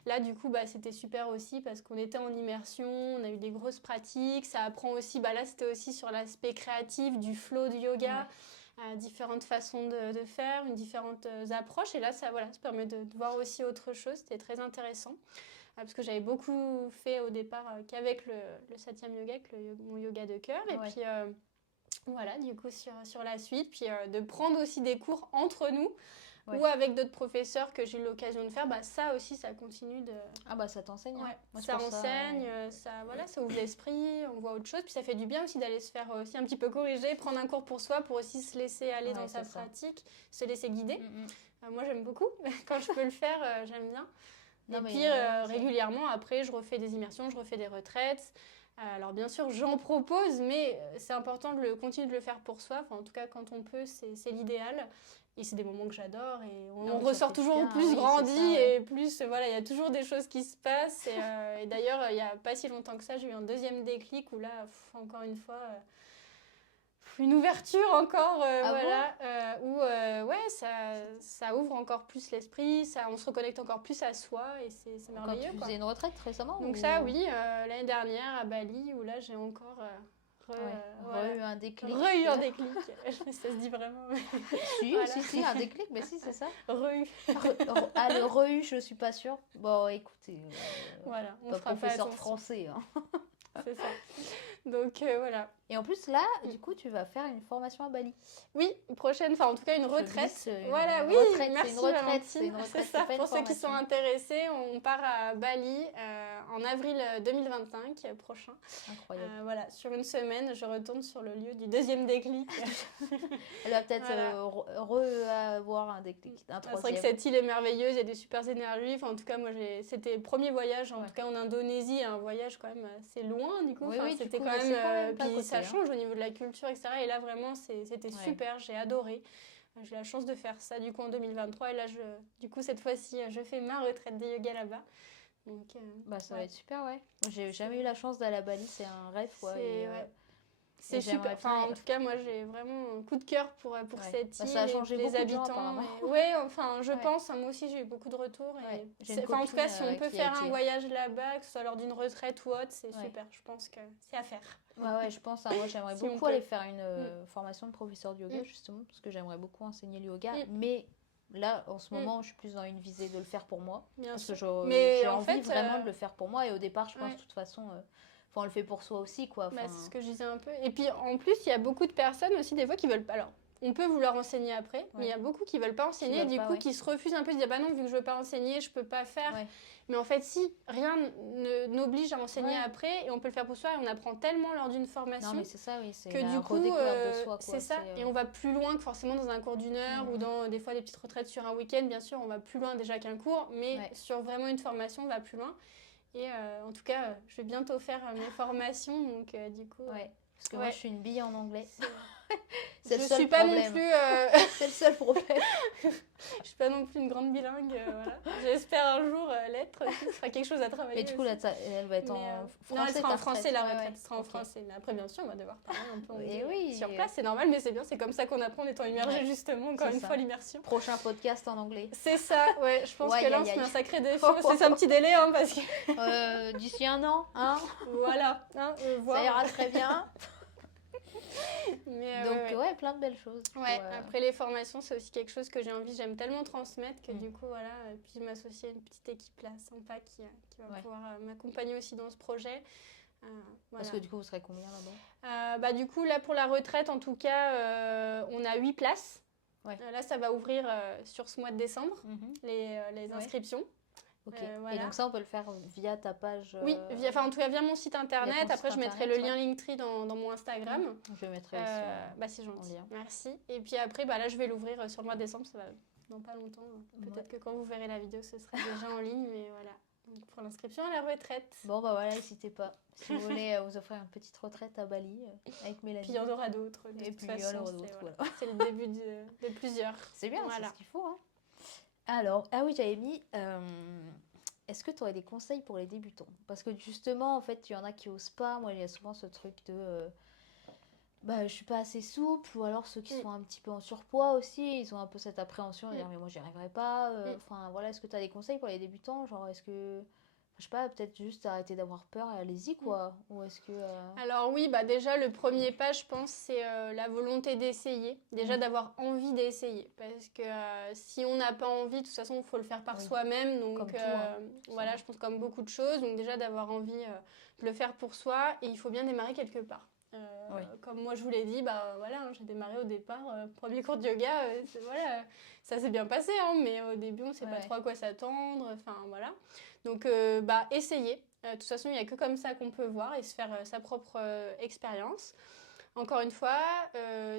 là, du coup, c'était super aussi parce qu'on était en immersion, on a eu des grosses pratiques, ça apprend aussi, là c'était aussi sur l'aspect créatif du flow du yoga. Différentes façons de faire, différentes approches. Et là, ça permet de voir aussi autre chose. C'était très intéressant. Parce que j'avais beaucoup fait au départ qu'avec le Satyam Yoga, avec mon yoga de cœur. Et puis, voilà, du coup, sur la suite. Puis, de prendre aussi des cours entre nous. Ou avec d'autres professeurs que j'ai eu l'occasion de faire, ça aussi, ça continue de... ça t'enseigne. Moi, ça enseigne, ça ouvre l'esprit, on voit autre chose. Puis ça fait du bien aussi d'aller se faire aussi un petit peu corriger, prendre un cours pour soi, pour aussi se laisser aller dans sa pratique, se laisser guider. Moi, j'aime beaucoup. Quand je peux le faire, j'aime bien. Et puis, régulièrement, après, je refais des immersions, je refais des retraites. Alors bien sûr, j'en propose, mais c'est important de continuer de le faire pour soi. Enfin, en tout cas, quand on peut, c'est l'idéal. Et c'est des moments que j'adore et on ressort toujours plus grandi et plus, voilà, il y a toujours des choses qui se passent. Et d'ailleurs, il n'y a pas si longtemps que ça, j'ai eu un deuxième déclic où là, encore une fois, une ouverture encore, où ça ouvre encore plus l'esprit, on se reconnecte encore plus à soi et c'est merveilleux. Quand tu faisais une retraite récemment? Donc ça, oui, l'année dernière à Bali, où là, j'ai encore... eu un déclic. Eu un déclic. Ça se dit vraiment. Si, un déclic, mais si, c'est ça. Le je suis pas sûre. Bon, écoutez, voilà, on pas fera professeur pas français. C'est ça. Donc voilà. Et en plus là, du coup, tu vas faire une formation à Bali. Oui, prochaine, enfin en tout cas une retraite. Voilà, oui, retraite, merci c'est une retraite. C'est ça, pour ceux qui sont intéressés, on part à Bali en avril 2025 prochain. Incroyable. Voilà, sur une semaine, je retourne sur le lieu du deuxième déclic. Elle va peut-être avoir un déclic, un C'est vrai que troisième. cette île est merveilleuse, il y a des super énergies. Enfin, en tout cas, moi, c'était le premier voyage, en tout cas en Indonésie, un voyage quand même assez loin, du coup. Oui, Enfin, oui, c'était du coup, quand c'est même... quand même pas à puis côté, ça hein. change au niveau de la culture, etc. Et là, vraiment, c'était super, j'ai adoré. J'ai la chance de faire ça, du coup, en 2023. Et là, du coup, cette fois-ci, je fais ma retraite de yoga là-bas. Donc, ça va être super, ouais. Moi, j'ai jamais eu la chance d'aller à Bali, c'est un rêve, quoi. C'est super. Enfin, en tout cas, moi, j'ai vraiment un coup de cœur pour cette île. Ça a changé les beaucoup habitants. de gens, apparemment. Ouais, enfin, je pense. Moi aussi, j'ai eu beaucoup de retours. En tout cas, si on peut faire un voyage là-bas, que ce soit lors d'une retraite ou autre, c'est super. Je pense que c'est à faire. Ouais, je pense. Moi, j'aimerais beaucoup aller faire une formation de professeur de yoga, justement, parce que j'aimerais beaucoup enseigner le yoga. Mais là, en ce moment, je suis plus dans une visée de le faire pour moi. Parce que j'ai envie vraiment de le faire pour moi. Et au départ, je pense, de toute façon... on le fait pour soi aussi, quoi. C'est ce que je disais un peu. Et puis, en plus, il y a beaucoup de personnes aussi, des fois, qui veulent pas... Alors, on peut vouloir enseigner après, mais il y a beaucoup qui veulent pas enseigner, qui se refusent un peu, de dire, bah non, vu que je veux pas enseigner, je peux pas faire. Mais en fait, si, rien n'oblige à enseigner après, et on peut le faire pour soi, et on apprend tellement lors d'une formation. Non, mais c'est ça, oui. C'est que du coup, redécouverte de soi, quoi. C'est ça. Et on va plus loin que forcément dans un cours d'une heure, ou dans des fois des petites retraites sur un week-end, bien sûr, on va plus loin déjà qu'un cours, mais sur vraiment une formation, on va plus loin. Et en tout cas, je vais bientôt faire mes formations, donc du coup... Parce que moi, je suis une bille en anglais. C'est le seul problème. Non plus, c'est le seul problème. Je suis pas non plus une grande bilingue, voilà. J'espère un jour l'être, ce sera quelque chose à travailler. Mais du coup, là, elle va être en français. Non, elle sera en français, la retraite, elle sera en français. Mais après, bien sûr, on va devoir parler un peu anglais sur place, c'est normal, mais c'est bien, c'est comme ça qu'on apprend en étant immergé, justement, encore une fois, l'immersion. Prochain podcast en anglais. C'est ça, je pense que là, on se met un sacré défi. C'est un petit délai, parce que... D'ici un an, hein. Voilà, ça ira très bien. Mais, donc plein de belles choses. Après les formations, c'est aussi quelque chose que j'aime tellement transmettre que du coup voilà, et puis je m'associe à une petite équipe là sympa qui va pouvoir m'accompagner aussi dans ce projet. Parce que du coup vous serez combien là-bas? Du coup là pour la retraite en tout cas on a 8 places. Là ça va ouvrir sur ce mois de décembre les inscriptions. Okay. Et donc ça, on peut le faire via ta page Oui, en tout cas via mon site internet. Après, je mettrai le lien Linktree dans mon Instagram. Je le mettrai aussi. C'est gentil, merci. Et puis après, là, je vais l'ouvrir sur le mois de décembre. Ça va dans pas longtemps. Peut-être que quand vous verrez la vidéo, ce sera déjà en ligne. Mais voilà, donc, pour l'inscription à la retraite. Bon, voilà, n'hésitez pas. Si vous voulez vous offrir une petite retraite à Bali avec Mélanie. Puis il y en aura d'autres. Et puis il y en aura d'autres, voilà. C'est le début de plusieurs. C'est bien, c'est ce qu'il faut, hein. Alors, j'avais mis, est-ce que tu aurais des conseils pour les débutants? Parce que justement, en fait, il y en a qui osent pas. Moi, il y a souvent ce truc de, je suis pas assez souple, ou alors ceux qui sont un petit peu en surpoids aussi, ils ont un peu cette appréhension de dire, mais moi, j'y arriverai pas. Enfin, voilà, est-ce que tu as des conseils pour les débutants? Genre, est-ce que... Je sais pas, peut-être juste arrêter d'avoir peur et allez-y, quoi. Ou est-ce que... Alors oui, déjà, le premier pas, je pense, c'est la volonté d'essayer. Déjà, d'avoir envie d'essayer. Parce que si on n'a pas envie, de toute façon, il faut le faire par soi-même. Donc, comme tout, voilà, je pense comme beaucoup de choses. Donc déjà, d'avoir envie de le faire pour soi. Et il faut bien démarrer quelque part. Comme moi, je vous l'ai dit, voilà, j'ai démarré au départ. Premier cours de yoga, voilà, ça s'est bien passé. Mais au début, on ne sait pas trop à quoi s'attendre. Enfin, voilà. Donc, essayer. De toute façon, il n'y a que comme ça qu'on peut voir et se faire sa propre expérience. Encore une fois,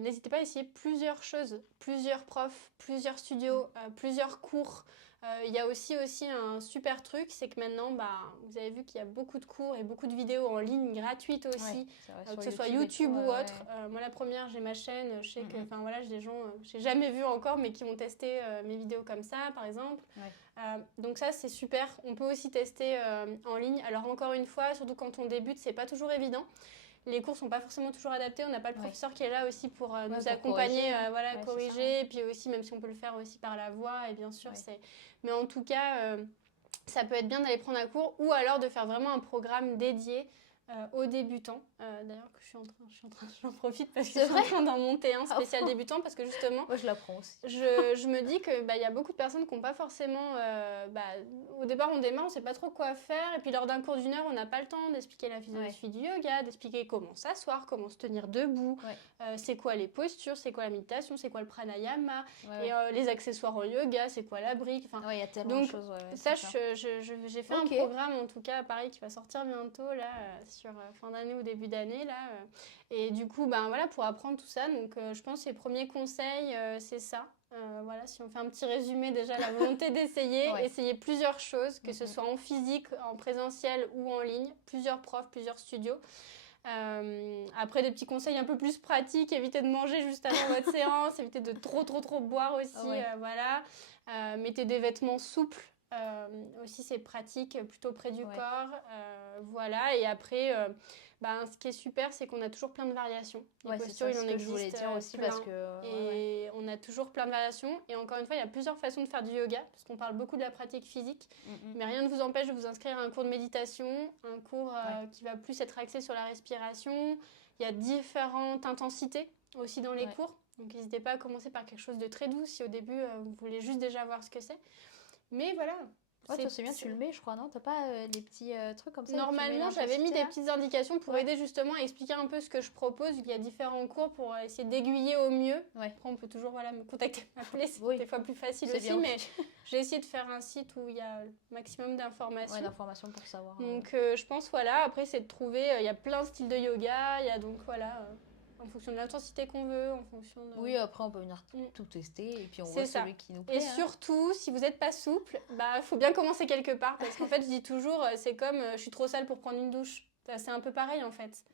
n'hésitez pas à essayer plusieurs choses, plusieurs profs, plusieurs studios, plusieurs cours. Il y a aussi un super truc, c'est que maintenant, vous avez vu qu'il y a beaucoup de cours et beaucoup de vidéos en ligne gratuites aussi, que ce soit YouTube ou autre. Moi, la première, j'ai ma chaîne, je sais que, j'ai des gens, j'ai jamais vu encore, mais qui ont testé mes vidéos comme ça, par exemple. Donc ça, c'est super. On peut aussi tester en ligne. Alors encore une fois, surtout quand on débute, c'est pas toujours évident. Les cours sont pas forcément toujours adaptés. On n'a pas le professeur qui est là aussi pour nous accompagner, corriger. Et puis aussi, même si on peut le faire aussi par la voix, et bien sûr, c'est... Mais en tout cas, ça peut être bien d'aller prendre un cours ou alors de faire vraiment un programme dédié aux débutants. D'ailleurs, que j'en profite parce que C'est je suis en vrai train d'en monter un spécial Ah bon débutant parce que justement, Moi, je l'apprends aussi. je me dis que y a beaucoup de personnes qui n'ont pas forcément. Au départ, on démarre, on ne sait pas trop quoi faire. Et puis, lors d'un cours d'1 heure, on n'a pas le temps d'expliquer la philosophie du yoga, d'expliquer comment s'asseoir, comment se tenir debout, c'est quoi les postures, c'est quoi la méditation, c'est quoi le pranayama, et les accessoires au yoga, c'est quoi la brique. Il y a tellement de choses. Ça, j'ai fait un programme, en tout cas, pareil, qui va sortir bientôt, là, sur fin d'année ou début d'année, là. Et du coup, pour apprendre tout ça, donc je pense que les premiers conseils, c'est ça. Si on fait un petit résumé, déjà, la volonté d'essayer, essayer plusieurs choses, que ce soit en physique, en présentiel ou en ligne, plusieurs profs, plusieurs studios. Après, des petits conseils un peu plus pratiques, évitez de manger juste avant votre séance, évitez de trop boire aussi, mettez des vêtements souples, aussi c'est pratique, plutôt près du corps, et après, ce qui est super, c'est qu'on a toujours plein de variations. Les postures, il en existe, je voulais dire aussi plein, parce que... et on a toujours plein de variations, et encore une fois, il y a plusieurs façons de faire du yoga, parce qu'on parle beaucoup de la pratique physique, mais rien ne vous empêche de vous inscrire à un cours de méditation, un cours qui va plus être axé sur la respiration. Il y a différentes intensités aussi dans les cours, donc n'hésitez pas à commencer par quelque chose de très doux si au début vous voulez juste déjà voir ce que c'est. Mais voilà. C'est bien, tu le mets, je crois, non? T'as pas des petits trucs comme ça? Normalement, j'avais mis des petites indications pour aider justement à expliquer un peu ce que je propose. Il y a différents cours pour essayer d'aiguiller au mieux. Après, on peut toujours me contacter, m'appeler, c'est des fois plus facile aussi. Mais j'ai essayé de faire un site où il y a le maximum d'informations. D'informations pour savoir. Donc, je pense, après, c'est de trouver... Il y a plein de styles de yoga. Il y a donc, en fonction de l'intensité qu'on veut, en fonction de... Oui, après, on peut venir tout tester et puis on voit celui qui nous plaît. Et surtout, si vous n'êtes pas souple, faut bien commencer quelque part. Parce qu'en fait, je dis toujours, c'est comme je suis trop sale pour prendre une douche. C'est un peu pareil, en fait.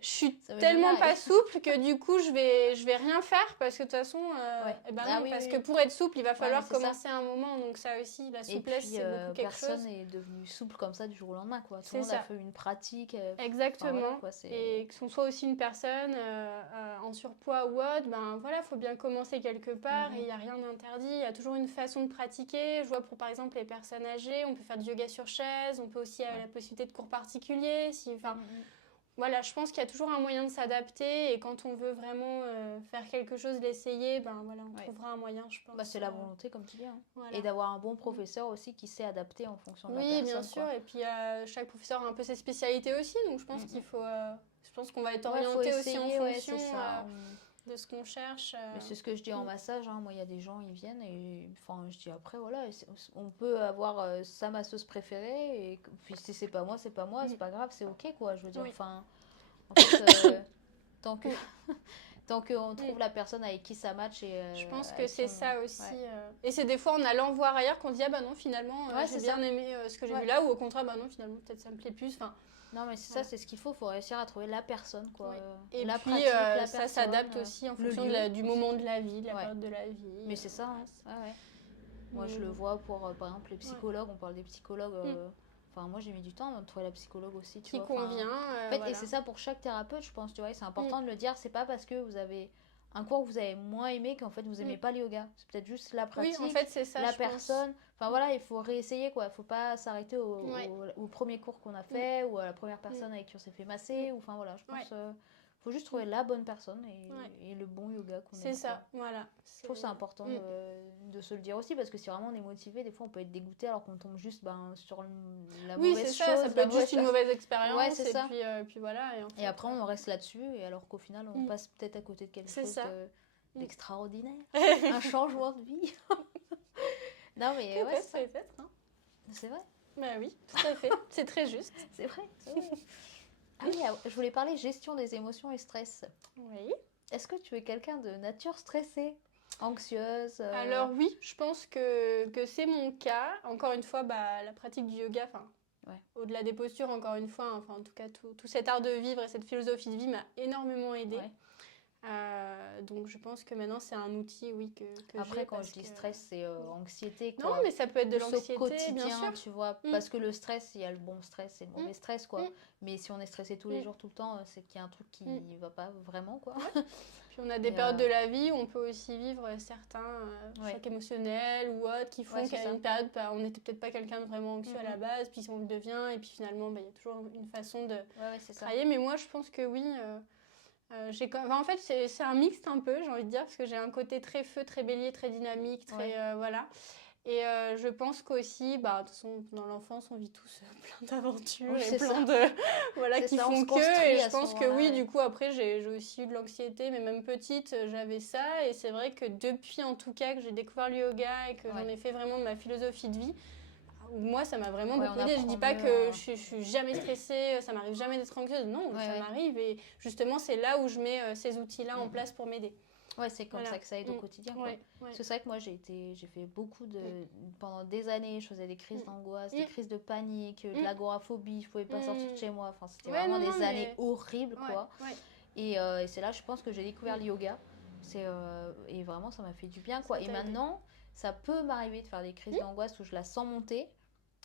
Je suis tellement pas souple que du coup, je vais rien faire parce que de toute façon, que pour être souple, il va falloir commencer à un moment. Donc ça aussi, la souplesse, c'est beaucoup quelque chose. Personne n'est devenu souple comme ça du jour au lendemain, quoi. Tout le monde a fait une pratique. Exactement. Et que ce soit aussi une personne en surpoids ou autre, faut bien commencer quelque part et il n'y a rien d'interdit. Il y a toujours une façon de pratiquer. Je vois pour par exemple les personnes âgées, on peut faire du yoga sur chaise, on peut aussi avoir la possibilité de cours particuliers. Voilà, je pense qu'il y a toujours un moyen de s'adapter et quand on veut vraiment faire quelque chose, l'essayer, on trouvera un moyen, je pense. C'est la volonté, comme tu dis. Et d'avoir un bon professeur aussi qui sait adapter en fonction de la personne. Oui, bien sûr. Et puis, chaque professeur a un peu ses spécialités aussi. Donc, je pense qu'il faut... je pense qu'on va être orienté aussi en fonction de ce qu'on cherche. Mais c'est ce que je dis en massage. Moi, il y a des gens, ils viennent et je dis après, on peut avoir sa masseuse préférée et puis si c'est pas moi, c'est pas grave, c'est ok, quoi. Je veux dire, en fait, tant qu'on trouve la personne avec qui ça match. Je pense que c'est ça aussi. Et c'est des fois en allant voir ailleurs qu'on dit, non, finalement, j'ai bien aimé ce que j'ai vu là, ou au contraire, non, finalement, peut-être ça me plaît plus. Non, mais c'est ça, c'est ce qu'il faut réussir à trouver la personne, quoi. Et la puis, pratique, la ça personne, s'adapte aussi en fonction du moment de la vie, de la période de la vie. Mais c'est ça, Moi, je le vois pour, par exemple, les psychologues, on parle des psychologues... moi, j'ai mis du temps à trouver la psychologue aussi, qui convient. Et c'est ça pour chaque thérapeute, je pense, tu vois. C'est important de le dire. C'est pas parce que vous avez un cours que vous avez moins aimé qu'en fait, vous aimez pas le yoga. C'est peut-être juste la pratique, en fait, c'est ça, la personne. Il faut réessayer, quoi. Il faut pas s'arrêter au premier cours qu'on a fait ou à la première personne avec qui on s'est fait masser. Je pense... faut juste trouver la bonne personne et le bon yoga qu'on aime. C'est ça, voilà. Je trouve que c'est important de se le dire aussi parce que si vraiment on est motivé, des fois on peut être dégoûté alors qu'on tombe juste sur la mauvaise chose. Ça peut être juste une mauvaise expérience. C'est ça. Puis voilà. Et après on reste là-dessus et alors qu'au final on passe peut-être à côté de quelque chose d'extraordinaire. Un changement de vie. Non mais peut-être. C'est vrai. Oui, tout à fait. C'est très juste. C'est vrai. Ah oui, je voulais parler gestion des émotions et stress. Oui. Est-ce que tu es quelqu'un de nature stressée, anxieuse Alors oui, je pense que c'est mon cas. Encore une fois, la pratique du yoga, au-delà des postures, encore une fois, en tout cas, tout cet art de vivre et cette philosophie de vie m'a énormément aidée. Donc je pense que maintenant c'est un outil, oui, que Après, j'ai quand parce je dis que... stress, c'est anxiété, Non, quoi. mais ça peut être de Plus au l'anxiété, bien quotidien, sûr. tu vois. Mm, Parce que le stress, il y a le bon stress et le mm, mauvais stress, quoi. mm, Mais si on est stressé tous les mm, jours, tout le temps, c'est qu'il y a un truc qui mm. va pas vraiment, quoi. Ouais. Puis on a des Et périodes de la vie où on peut aussi vivre certains ouais, chocs émotionnels ou autres qui ouais, font c'est qu'à ça. une période, on n'était peut-être pas quelqu'un de vraiment anxieux à la Mm. base, puis on le devient, et puis finalement, il y a toujours une façon de Ouais, c'est ça. travailler. Mais moi, je pense que oui, en fait, c'est un mixte un peu, j'ai envie de dire, parce que j'ai un côté très feu, très bélier, très dynamique, très Ouais. voilà. Et je pense qu'aussi, de toute façon, dans l'enfance, on vit tous plein d'aventures Oui, et c'est plein ça. de voilà C'est qui ça, on font se que. Et construit je à ce pense que moment-là, oui, ouais. du coup, après, j'ai aussi eu de l'anxiété, mais même petite, j'avais ça. Et c'est vrai que depuis, en tout cas, que j'ai découvert le yoga et que j'en Ouais. ai fait vraiment de ma philosophie de vie, moi, ça m'a vraiment Ouais, beaucoup on aidé. Je apprend dis pas mieux que à... je suis jamais stressée, ça m'arrive jamais d'être anxieuse. Non, Ouais, ça ouais. m'arrive. Et justement, c'est là où je mets ces outils-là en Mm. place pour m'aider. Ouais, c'est comme Voilà. ça que ça aide au quotidien, quoi. Ouais, ouais. Parce que c'est vrai que moi, j'ai fait beaucoup de... Pendant des années, je faisais des crises d'angoisse, des Mm. crises de panique, de Mm. l'agoraphobie, je pouvais pas sortir de Mm. chez moi. Enfin, c'était Ouais, vraiment non, non, des années mais... horribles, Ouais, quoi. ouais. Et c'est là, je pense, que j'ai découvert le yoga. Et vraiment, ça m'a fait du bien, quoi. Ça Et t'a aidé. maintenant, ça peut m'arriver de faire des crises d'angoisse où je la sens monter.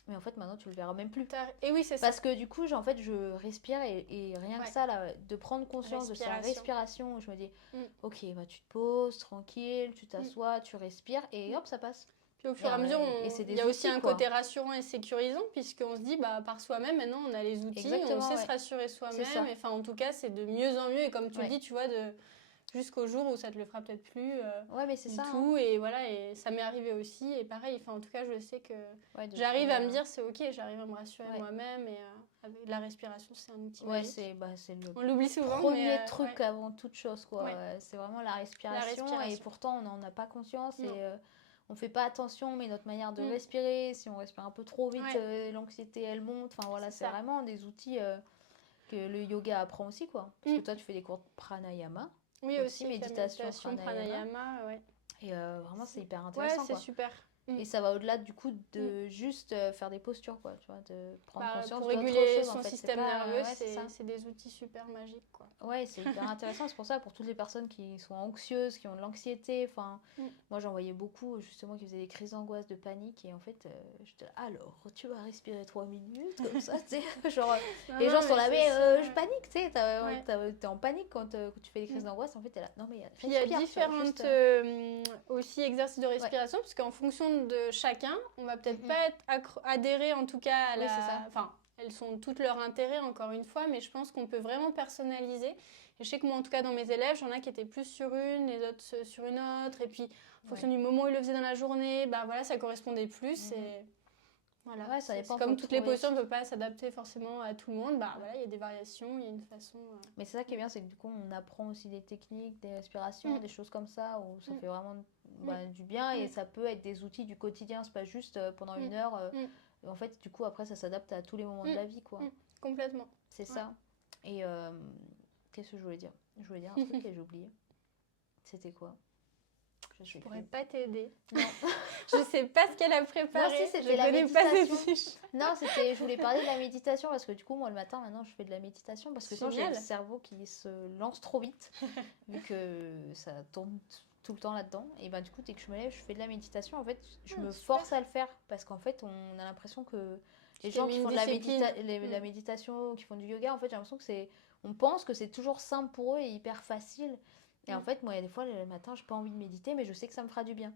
Mais en fait, maintenant, tu le verras même plus. Et oui, c'est ça. Parce que du coup, en fait, je respire et rien que Ouais. ça, là, de prendre conscience de sa Respiration. respiration, où je me dis, Mm. ok, bah, tu te poses tranquille, tu t'assois, tu respires et hop, ça passe. Puis au fur et à mesure, Et c'est il y des a aussi outils, un quoi. côté rassurant et sécurisant, puisqu'on se dit, par soi-même, maintenant, on a les outils, on Exactement, sait se ouais. rassurer C'est soi-même. ça. Et, enfin, en tout cas, c'est de mieux en mieux. Et comme tu le Ouais. dis, tu vois, jusqu'au jour où ça te le fera peut-être plus Ouais, mais c'est du ça, hein. tout. Et voilà, et ça m'est arrivé aussi. Et pareil, enfin, en tout cas, je sais que Ouais, de j'arrive trouver à me un- dire, c'est OK, j'arrive à me rassurer Ouais, moi-même. Et avec la respiration, c'est un outil ouais, magique. c'est le On l'oublie souvent, mais premier truc ouais, avant toute chose, quoi. ouais, C'est vraiment la la respiration et respiration. pourtant, on n'en a pas conscience Non. et on fait pas attention, mais notre manière de Mm. respirer, si on respire un peu trop vite, Ouais, l'anxiété, elle monte. Enfin, voilà, c'est c'est ça. vraiment des outils que le yoga apprend aussi, quoi. Parce que Mm. toi, tu fais des cours de pranayama, Oui, aussi aussi avec la méditation méditation, pranayama. pranayama, ouais. Et vraiment, c'est hyper Ouais, intéressant, c'est quoi. super. Mm. Et ça va au-delà, du coup, Mm. de juste faire des postures, quoi. Tu vois, de prendre conscience Pour d'autre réguler chose, en son fait. C'est système pas... nerveux, ouais, c'est ça. c'est des outils super magiques, quoi. Ouais, c'est hyper intéressant. C'est pour ça, pour toutes les personnes qui sont anxieuses, qui ont de l'anxiété, enfin, Mm. moi j'en voyais beaucoup justement qui faisaient des crises d'angoisse, de panique, et en fait, j'étais là, alors, tu vas respirer 3 minutes, comme ça, tu sais, genre, Non, les non, gens sont mais là, c'est mais ça, je ouais. panique, tu sais, Ouais. t'es en panique quand tu fais des crises Mm. d'angoisse, en fait, t'es là, non mais Puis il y a respire, tu vois, différentes juste... aussi exercices de Ouais. respiration, parce qu'en fonction de chacun, on va peut-être Mhm. pas être adhérer en tout cas à Oui, c'est ça. Enfin, elles sont toutes leur intérêt, encore une fois, mais je pense qu'on peut vraiment personnaliser. Et je sais que moi, en tout cas, dans mes élèves, j'en ai qui étaient plus sur une, les autres sur une autre. Et puis, en fonction Ouais. du moment où ils le faisaient dans la journée, voilà, ça correspondait plus. Mhm. Et voilà, Ouais, ça c'est dépend, comme faut toutes les trouver postures, on aussi. ne peut pas s'adapter forcément à tout le monde. Ouais. Voilà, il y a des variations, il y a une façon. Mais c'est ça qui est bien, c'est que du coup, on apprend aussi des techniques, des respirations, Mm. des choses comme ça, où ça Mm. fait vraiment du bien et Mm. ça peut être des outils du quotidien. C'est pas juste pendant Mm. une heure. Mm. En fait, du coup, après, ça s'adapte à tous les moments de Mm. la vie, quoi. Mm. Complètement. C'est Ouais. ça. Et qu'est-ce que je voulais dire? Je voulais dire un truc et j'ai oublié. C'était quoi? Je pourrais pas t'aider. Non. Je sais pas ce qu'elle a préparé. Non, si, c'était je la connais pas méditation. ses fiches. Non, je voulais parler de la méditation parce que du coup, moi, le matin, maintenant, je fais de la méditation parce que sinon, j'ai le Génial. cerveau qui se lance trop vite, vu que ça tourne tout le temps là-dedans. Et ben, du coup, dès que je me lève, je fais de la méditation. En fait, je me Super. force à le faire parce qu'en fait, on a l'impression que les t'es gens mis qui une font de la, discipline. la méditation, qui font du yoga, en fait, j'ai l'impression que on pense que c'est toujours simple pour eux et hyper facile. Et en fait, moi, il y a des fois, le matin, j'ai pas envie de méditer, mais je sais que ça me fera du bien.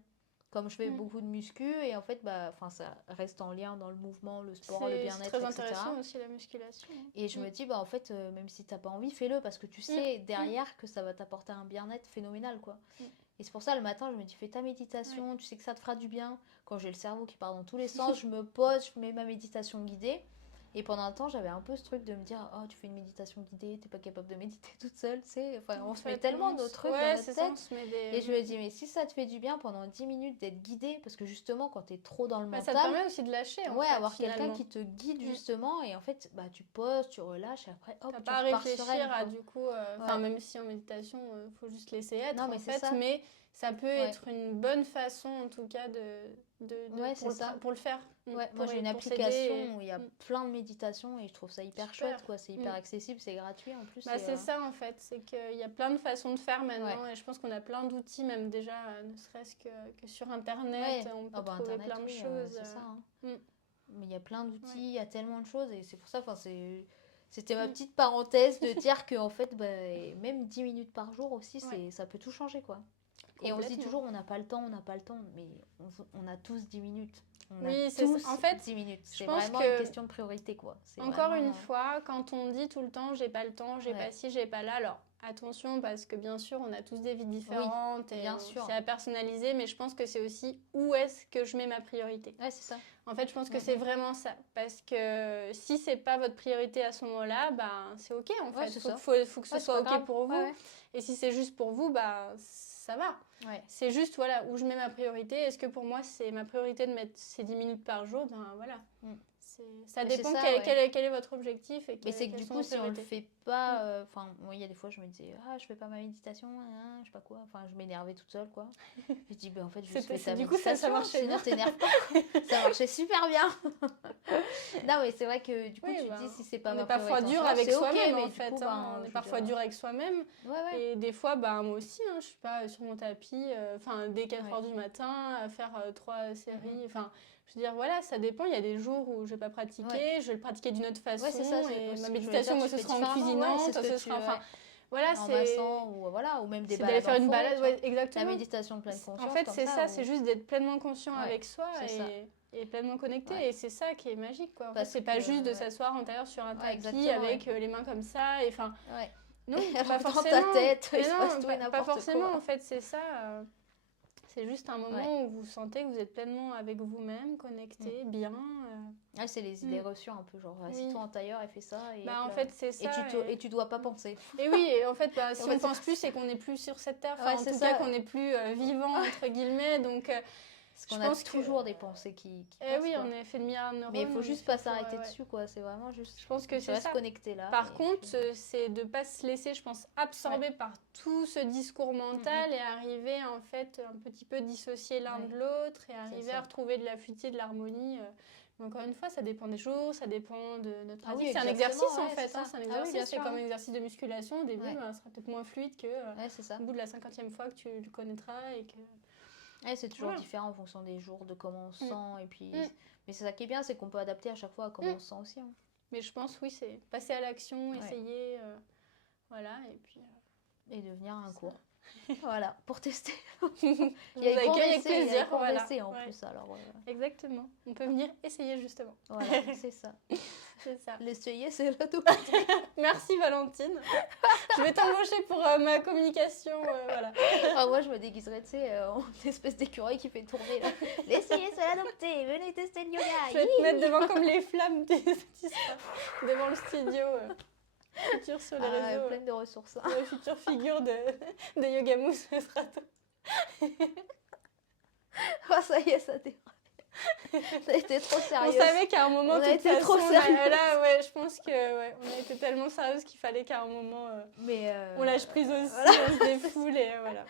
Comme je fais beaucoup de muscu, et en fait, ça reste en lien dans le mouvement, le sport, le C'est bien-être, très etc. intéressant aussi la musculation. Et je me dis, en fait, même si t'as pas envie, fais-le, parce que tu sais derrière que ça va t'apporter un bien-être phénoménal, quoi. Et c'est pour ça, le matin, je me dis, fais ta méditation, tu sais que ça te fera du bien. Quand j'ai le cerveau qui part dans tous les sens, je me pose, je mets ma méditation guidée. Et pendant un temps, j'avais un peu ce truc de me dire, oh, tu fais une méditation guidée, t'es pas capable de méditer toute seule, tu sais. Enfin, on se met tellement nos trucs dans notre c'est ça, on tête. se met des... Et je me dis, mais si ça te fait du bien pendant 10 minutes d'être guidée, parce que justement, quand t'es trop dans le ça te mental, permet aussi de lâcher, en ouais, fait, avoir quelqu'un finalement. qui te guide justement, et en fait, tu poses, tu relâches, et après, hop, T'as tu pas à repars réfléchir sereine, à, quoi. du coup... Enfin, même si en méditation, faut juste laisser être, Non, en mais c'est fait. ça. Mais ça peut être une bonne façon, en tout cas, Ouais, c'est ça. pour le faire. Ouais, moi j'ai une pour s'aider application où il y a plein de méditations et je trouve ça hyper Super. chouette, quoi. C'est hyper accessible, c'est gratuit en plus. Bah, c'est ça en fait, c'est qu'il y a plein de façons de faire maintenant et je pense qu'on a plein d'outils, même déjà, ne serait-ce que sur Internet, on peut trouver Internet, plein de choses. C'est ça. Hein. Mais il y a plein d'outils, il y a tellement de choses et c'est pour ça, c'était ma petite parenthèse de dire que en fait, bah, même 10 minutes par jour aussi, ça peut tout changer, quoi. Et on se dit toujours, on n'a pas le temps, mais on a tous 10 minutes. En fait, 10 minutes. C'est vraiment une question de priorité, quoi. Encore une fois, quand on dit tout le temps, j'ai pas le temps, j'ai pas ci, j'ai pas là, alors attention, parce que bien sûr, on a tous des vies différentes et c'est à personnaliser, mais je pense que c'est aussi où est-ce que je mets ma priorité. Ouais, c'est ça. En fait, je pense que c'est vraiment ça. Parce que si c'est pas votre priorité à ce moment-là, ben, c'est OK, en fait. Faut que ce soit OK pour vous. Et si c'est juste pour vous, ben, ça va. C'est juste, voilà, où je mets ma priorité. Est-ce que pour moi, c'est ma priorité de mettre ces 10 minutes par jour? Ben, voilà. Ça dépend quel est votre objectif. Mais c'est que du coup, si on le fait pas... Enfin, moi, il y a des fois, je me disais, je fais pas ma méditation, je sais pas quoi. Enfin, je m'énervais toute seule, quoi. Je dis, en fait, je fais ta méditation, ça marchait sinon t'énerves pas. Ça marchait super bien. Non, mais c'est vrai que du coup, tu te dis, si c'est pas ma priorité... On est parfois dur avec soi-même, en fait. On est parfois dur avec soi-même. Et des fois, moi aussi, je suis pas sur mon tapis, dès 4h du matin, à faire 3 séries, je veux dire, voilà, ça dépend. Il y a des jours où je vais pas pratiquer, je vais le pratiquer d'une autre façon. Et ma méditation, moi, ce sera en cuisinant, ce sera... Voilà, en massant ou même des balades. D'aller faire une balade, exactement. La méditation de pleine conscience. En fait, c'est ça, c'est juste d'être pleinement conscient avec soi et pleinement connecté. Et c'est ça qui est magique, quoi. En fait, c'est pas juste de s'asseoir en tailleur sur un tapis avec les mains comme ça. Et non, pas forcément. Dans ta tête, il se passe tout et n'importe quoi. Pas forcément, en fait, c'est ça. C'est juste un moment où vous sentez que vous êtes pleinement avec vous-même, connecté, bien. C'est les idées reçues un peu, genre assis-toi en tailleur et fais ça. Et en fait, c'est ça. Et tu dois pas penser. Et oui, et en fait, si on pense plus, c'est qu'on n'est plus sur cette terre. En tout cas, qu'on n'est plus vivant, entre guillemets. Donc, parce qu'on a toujours des pensées qui passent. Oui, on est fait de milliards de neurones. Mais il faut juste pas s'arrêter dessus, quoi. C'est vraiment juste. Je pense que c'est ça. Se connecter là. Par contre, c'est de pas se laisser, je pense, absorber par tout ce discours mental et arriver, en fait, un petit peu dissocier l'un de l'autre et arriver à retrouver de la fluidité, de l'harmonie. Mais encore une fois, ça dépend des jours, ça dépend de notre pratique. C'est un exercice, en fait. C'est un exercice. C'est comme un exercice de musculation. Au début, ça sera peut-être moins fluide que au bout de la 50e fois que tu le connaîtras et que... c'est toujours différent en fonction des jours, de comment on se sent. Et puis... Mais c'est ça qui est bien, c'est qu'on peut adapter à chaque fois à comment on se sent aussi. Mais je pense, c'est passer à l'action, essayer, voilà, et puis... et devenir un cours. Voilà, pour tester. Il y a avec plaisir, voilà. En plus, alors... Exactement. On peut venir essayer, justement. Voilà, c'est ça. C'est ça. L'essayer, c'est la tout. Merci Valentine. Je vais t'embaucher pour ma communication, voilà. Moi, je me déguiserais, tu sais, en espèce d'écureuil qui fait tourner, là. L'essayer, c'est l'adopter. Venez tester le yoga. Je vais te mettre devant comme les flammes, devant le studio. Futur sur les réseaux. Pleine de ressources. La future figure de Yoga Mousse sera ça y est, ça dérape. Ça a été trop sérieux. On savait qu'à un moment, on a été trop sérieux. Là, je pense que on a été tellement sérieuse qu'il fallait qu'à un moment, on lâche prise aussi, on se défoule et voilà.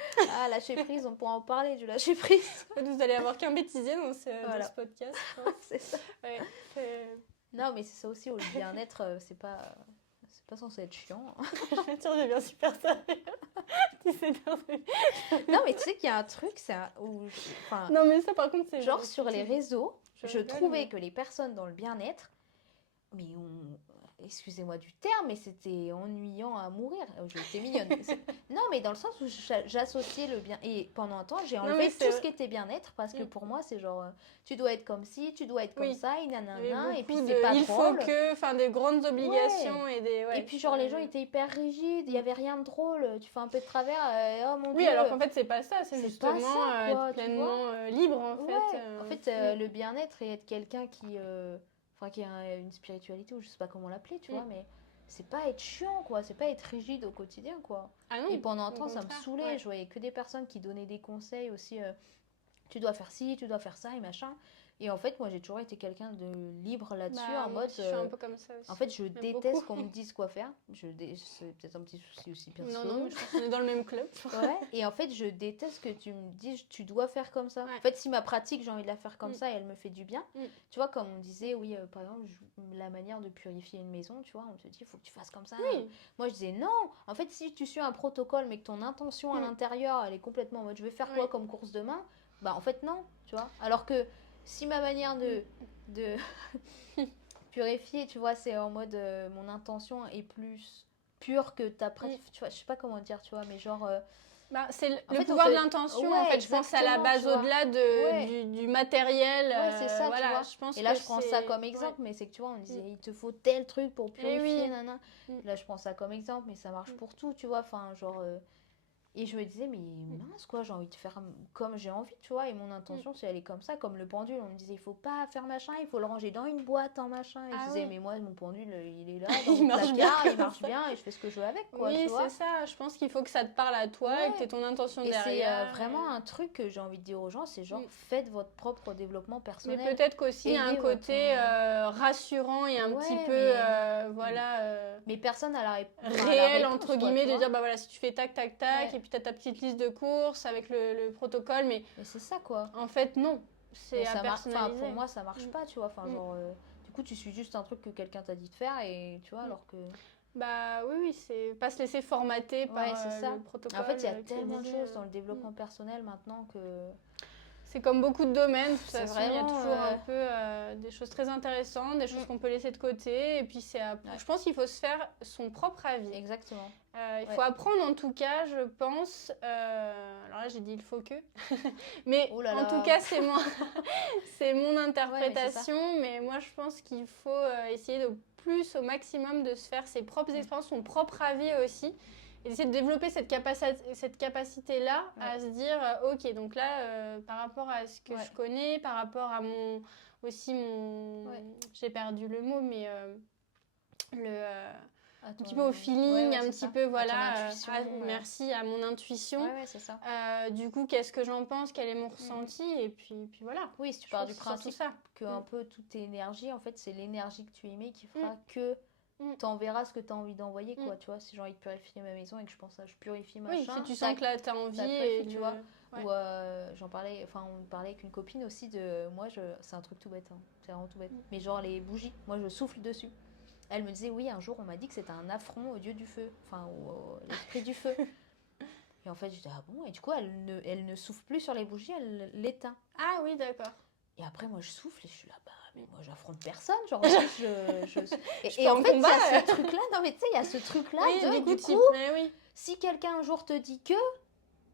Lâcher prise, on pourra en parler du lâcher prise. Vous allez avoir qu'un bêtisier dans ce podcast. C'est ça. Non, mais c'est ça aussi, le bien-être, c'est pas censé être chiant. Tu deviens super sérieux. Non, mais tu sais qu'il y a un truc, non, mais ça, par contre, c'est... Genre, sur les réseaux, je trouvais que les personnes dans le bien-être, mais excusez-moi du terme, mais c'était ennuyant à mourir. J'étais mignonne. Non, mais dans le sens où j'associais le bien... Et pendant un temps, j'ai enlevé tout ce qui était bien-être, parce que pour moi, c'est genre, tu dois être comme ci, tu dois être comme ça, et nanana, et puis c'est pas il drôle. Faut que, des grandes obligations et des... et puis genre, les gens étaient hyper rigides, il y avait rien de drôle, tu fais un peu de travers, oh mon Dieu. Oui, alors qu'en fait, c'est pas ça, c'est justement être pleinement libre, en fait. En fait, le bien-être et être quelqu'un qui a une spiritualité, ou je sais pas comment l'appeler, tu vois, mais c'est pas être chiant, quoi, c'est pas être rigide au quotidien, quoi. Et pendant un temps, ça me saoulait, je voyais que des personnes qui donnaient des conseils aussi, tu dois faire ci, tu dois faire ça et machin. Et en fait, moi, j'ai toujours été quelqu'un de libre là-dessus, Bah, en moi mode... aussi, je suis un peu comme ça aussi. En fait, je Même déteste beaucoup. qu'on me dise quoi faire. C'est peut-être un petit souci aussi perso. Non, mais je pense qu'on est dans le même club. Ouais, et en fait, je déteste que tu me dises tu dois faire comme ça. Ouais. En fait, si ma pratique, j'ai envie de la faire comme Mm. ça et elle me fait du bien, Mm. tu vois, comme on disait, oui, par exemple, la manière de purifier une maison, tu vois, on te dit, il faut que tu fasses comme ça. Oui. Moi, je disais, non, en fait, si tu suis un protocole, mais que ton intention à Mm. l'intérieur, elle est complètement en mode, je vais faire quoi Oui. comme course demain, bah, en fait, non, tu vois. Alors que si ma manière de purifier, tu vois, c'est en mode, mon intention est plus pure que ta pratique, tu vois, je sais pas comment dire, tu vois, mais genre... Bah, c'est En le fait, pouvoir de l'intention. ouais, en fait, je pense à la exactement, base tu vois. au-delà Ouais. du matériel. Ouais, c'est ça, tu voilà, vois. je pense Et là, que je prends ça c'est... comme Ouais. exemple, mais c'est que tu vois, on disait, il te faut tel truc pour Eh purifier, oui. nana. Mm. Là, je prends ça comme exemple, mais ça marche pour tout, tu vois. Enfin, genre. Et je me disais, mais mince, quoi, j'ai envie de faire comme j'ai envie, tu vois. Et mon intention, c'est elle est comme ça, comme le pendule. On me disait, il faut pas faire machin, il faut le ranger dans une boîte en machin. Et je Ah disais, oui. mais moi, mon pendule, il est là, dans Il mon marche placard, bien il marche comme ça. bien, et je fais ce que je veux avec, quoi, Oui, tu vois. c'est ça. Je pense qu'il faut que ça te parle à toi et que tu aies ton intention Et c'est derrière. vraiment un truc que j'ai envie de dire aux gens, c'est genre, Mm. faites votre propre développement personnel. Mais peut-être qu'aussi, il y a un Aidez côté votre- rassurant et un Ouais, petit peu, mais- voilà... Mais personne n'a réel entre guillemets, de dire bah voilà, si tu fais tac tac tac Ouais. et puis tu as ta petite liste de courses avec le protocole, mais c'est ça, quoi. en fait non, c'est Mais à ça personnaliser. pour moi, ça marche Mm. pas, tu vois. Enfin, Mm. genre, du coup, tu suis juste un truc que quelqu'un t'a dit de faire et tu vois, Mm. alors que... Bah oui, c'est pas se laisser formater par Ouais, c'est ça. le protocole. En fait, il y a qui est tellement de dit, choses dans le développement personnel maintenant que... C'est comme beaucoup de domaines, de toute C'est façon, il y a vraiment, toujours un peu des choses très intéressantes, des choses qu'on peut laisser de côté, et puis je pense qu'il faut se faire son propre avis. Exactement. Il faut apprendre en tout cas, je pense, alors là j'ai dit il faut que, mais Oh là en là. tout cas c'est mon interprétation, Ouais, mais moi je pense qu'il faut essayer de plus au maximum de se faire ses propres expériences, son propre avis aussi, et d'essayer de développer cette capacité-là à se dire, ok, donc là, par rapport à ce que je connais, par rapport à mon... J'ai perdu le mot, mais un petit peu au feeling, un petit peu, voilà, merci, à mon intuition. Ouais, c'est ça. Du coup, qu'est-ce que j'en pense, quel est mon ressenti, et puis voilà. Oui, si tu pars du principe que un peu toute énergie, en fait, c'est l'énergie que tu émets qui fera que t'enverras ce que tu as envie d'envoyer, quoi, tu vois. Si j'ai envie de purifier ma maison et que je pense à je purifie machin. Oui, si tu sens que là, tu as envie, et tu vois. Ou on parlait avec une copine aussi de... Moi, c'est un truc tout bête, hein, c'est vraiment tout bête. Mais genre les bougies, moi, je souffle dessus. Elle me disait, oui, un jour, on m'a dit que c'était un affront au dieu du feu, enfin, à l'esprit du feu. Et en fait, je dis, ah bon? Et du coup, elle ne souffle plus sur les bougies, elle l'éteint. Ah oui, d'accord. Et après, moi, je souffle et je suis là, bah, mais moi, j'affronte personne. Genre, et en fait, il y a ce truc-là, non, mais tu sais, il y a ce truc-là du coup, si quelqu'un un jour te dit que,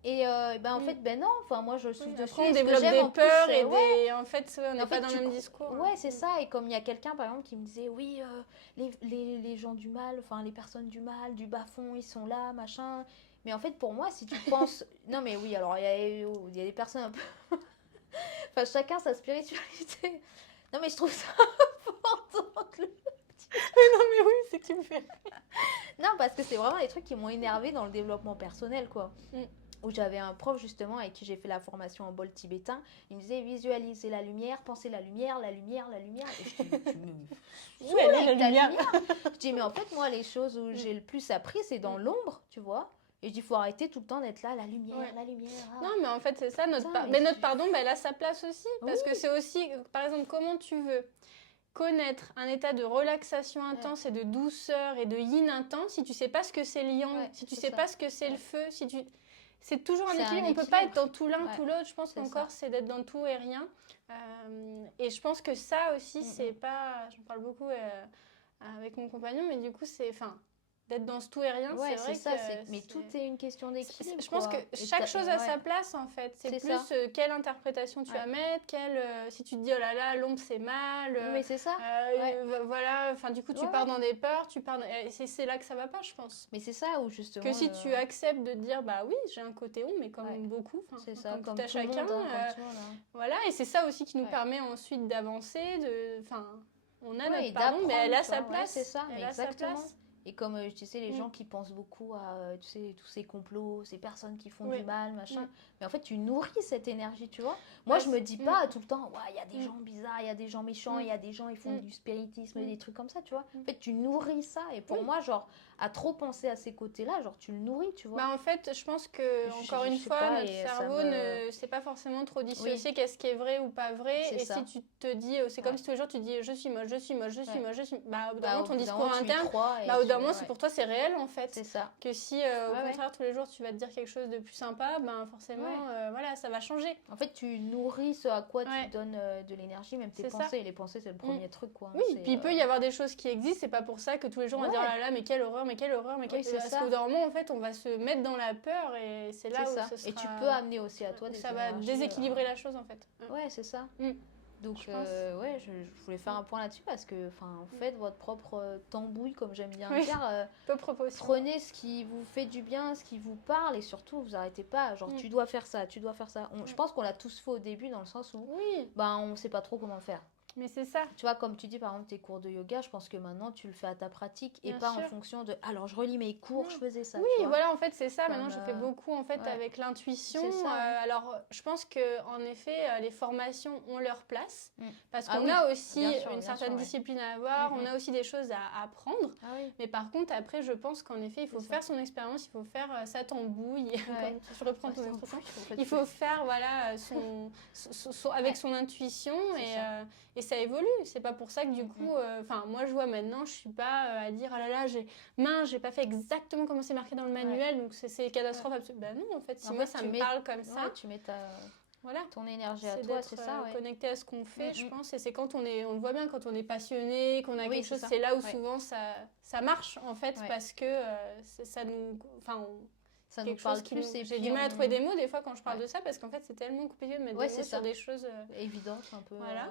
et en fait, ben non, enfin, moi, je souffle dessus. On développe des peurs et en fait, on n'est pas dans le même discours. Ouais, c'est ça. Et comme il y a quelqu'un, par exemple, qui me disait, oui, les gens du mal, enfin, les personnes du mal, du bas-fond, ils sont là, machin. Mais en fait, pour moi, si tu penses... Non, mais oui, alors, il y a des personnes un peu... Enfin, chacun sa spiritualité. Non, mais je trouve ça important de le dire. Non, mais oui, c'est que tu me fais. Non, parce que c'est vraiment des trucs qui m'ont énervé dans le développement personnel, quoi. Où j'avais un prof, justement, avec qui j'ai fait la formation en bol tibétain. Il me disait, visualisez la lumière, pensez la lumière, la lumière, la lumière. Et je dis, tu me saoules avec ta lumière. Je dis, mais en fait, moi, les choses où j'ai le plus appris, c'est dans l'ombre, tu vois. Et je dis, il faut arrêter tout le temps d'être là, la lumière, la lumière. Ah. Non, mais en fait, c'est ça. Notre pardon, elle a sa place aussi. Parce que c'est aussi, par exemple, comment tu veux connaître un état de relaxation intense et de douceur et de yin intense si tu sais pas ce que c'est le yang, si tu sais pas ce que c'est le feu, si tu... C'est toujours un équilibre. On ne peut pas être dans tout l'un, tout l'autre. Je pense qu'encore, c'est d'être dans tout et rien. Et je pense que ça aussi, c'est pas... J'en parle beaucoup avec mon compagnon, mais du coup, c'est... d'être dans ce tout et rien, c'est vrai ça, que... Mais tout est une question d'équilibre. Je pense que chaque chose a sa place, en fait. C'est plus quelle interprétation tu vas mettre, si tu te dis, oh là là, l'ombre, c'est mal. Oui, c'est ça. Voilà, enfin, du coup, tu pars dans des peurs, c'est là que ça va pas, je pense. Mais c'est ça, où justement... Que si tu acceptes de dire, bah oui, j'ai un côté ombre, mais comme beaucoup, c'est ça, comme tout à chacun. Voilà, et c'est ça aussi qui nous permet ensuite d'avancer, on a notre pardon, mais elle a sa place. C'est ça, mais exactement. Et comme je disais, les Mm. gens qui pensent beaucoup à tu sais, tous ces complots, ces personnes qui font Oui. du mal, machin. Mm. Mais en fait, tu nourris cette énergie, tu vois. Moi, Bah, je me dis mm. pas tout le temps, ouais, il y a des Mm. gens bizarres, il y a des gens méchants, il Mm. y a des gens, ils font Mm. du spiritisme, Mm. des trucs comme ça, tu vois. Mm. En fait, tu nourris ça. Et pour Oui. moi, genre, à trop penser à ces côtés-là, genre, tu le nourris, tu vois. Bah en fait, je pense que, encore Je une sais fois, pas, notre et ça cerveau me... ne sait pas forcément trop dissocier qu'est-ce qui est vrai ou pas vrai. C'est Et ça. si tu te dis, c'est comme Ouais. si tous les jours tu dis je suis moche, je suis moche, je suis Ouais. moche, je suis. Bah au bout d'un Bah, moment, au ton bout d'un discours moment, tu y interne, crois et bah au bout d'un moment, ouais. pour toi, c'est réel en fait. C'est ça. Que si au Ouais. contraire, tous les jours tu vas te dire quelque chose de plus sympa, ben forcément, voilà, ça va changer. En fait, tu nourris ce à quoi Ouais. tu donnes de l'énergie, même tes C'est ça. pensées. Et les pensées, c'est le premier truc, quoi. Oui, puis il peut y avoir des choses qui existent, c'est pas pour ça que tous les jours on va dire, oh là là, mais quelle horreur, mais quelle horreur, mais quelle... Oui, c'est Parce ça. qu'au bout d'un moment, en fait, on va se mettre dans la peur et c'est là C'est où ça. ce sera... Et tu peux amener aussi à toi des ça va énergies, déséquilibrer la chose, en fait. Ouais, c'est ça. Mm. Donc, Je pense. ouais, je voulais faire un point là-dessus parce que, enfin, faites votre propre tambouille, comme j'aime bien Oui. dire. Peu proposition. Prenez ce qui vous fait du bien, ce qui vous parle et surtout, vous arrêtez pas. Genre, tu dois faire ça, tu dois faire ça. Je pense qu'on l'a tous fait au début dans le sens où, Oui, on sait pas trop comment faire. mais c'est ça. Tu vois, comme tu dis, par exemple, tes cours de yoga, je pense que maintenant, tu le fais à ta pratique et Bien pas sûr. en fonction de, alors, je relis mes cours, Non. je faisais ça. tu Oui, vois. voilà, en fait, c'est ça. Comme, Maintenant, je fais beaucoup, en fait, ouais. avec l'intuition. C'est ça, ouais. Alors, je pense que en effet, les formations ont leur place. Parce Ah qu'on oui, a aussi bien sûr, une bien certaine sûr, ouais. discipline à avoir. On a aussi des choses à apprendre. Ah oui. Mais par contre, après, je pense qu'en effet, il faut C'est ça. faire son expérience, il faut faire sa tambouille. Ouais. Comme je reprends ton Ouais, expression. en fait, Il faut faire, voilà, avec son intuition et ça évolue. C'est pas pour ça que du coup, enfin, moi je vois maintenant, je suis pas à dire, oh là là, j'ai pas fait exactement comme c'est marqué dans le manuel, donc c'est catastrophe absolue. Ben non, en fait, si En moi fait, ça me parle comme ça, tu mets voilà. ton énergie à C'est toi, d'être c'est ça, ouais. connecté à ce qu'on fait, je pense. Et c'est quand on le voit bien, quand on est passionné, qu'on a Oui, quelque c'est chose, ça. c'est là où Ouais. souvent ça marche en fait, Ouais. parce que ça nous, enfin, Ça nous quelque parle chose qui plus et j'ai puis du mal à trouver des mots des fois quand je parle Ouais. de ça, parce qu'en fait c'est tellement compliqué de mettre Ouais, des c'est mots ça. sur des choses. évident, c'est un peu... Voilà.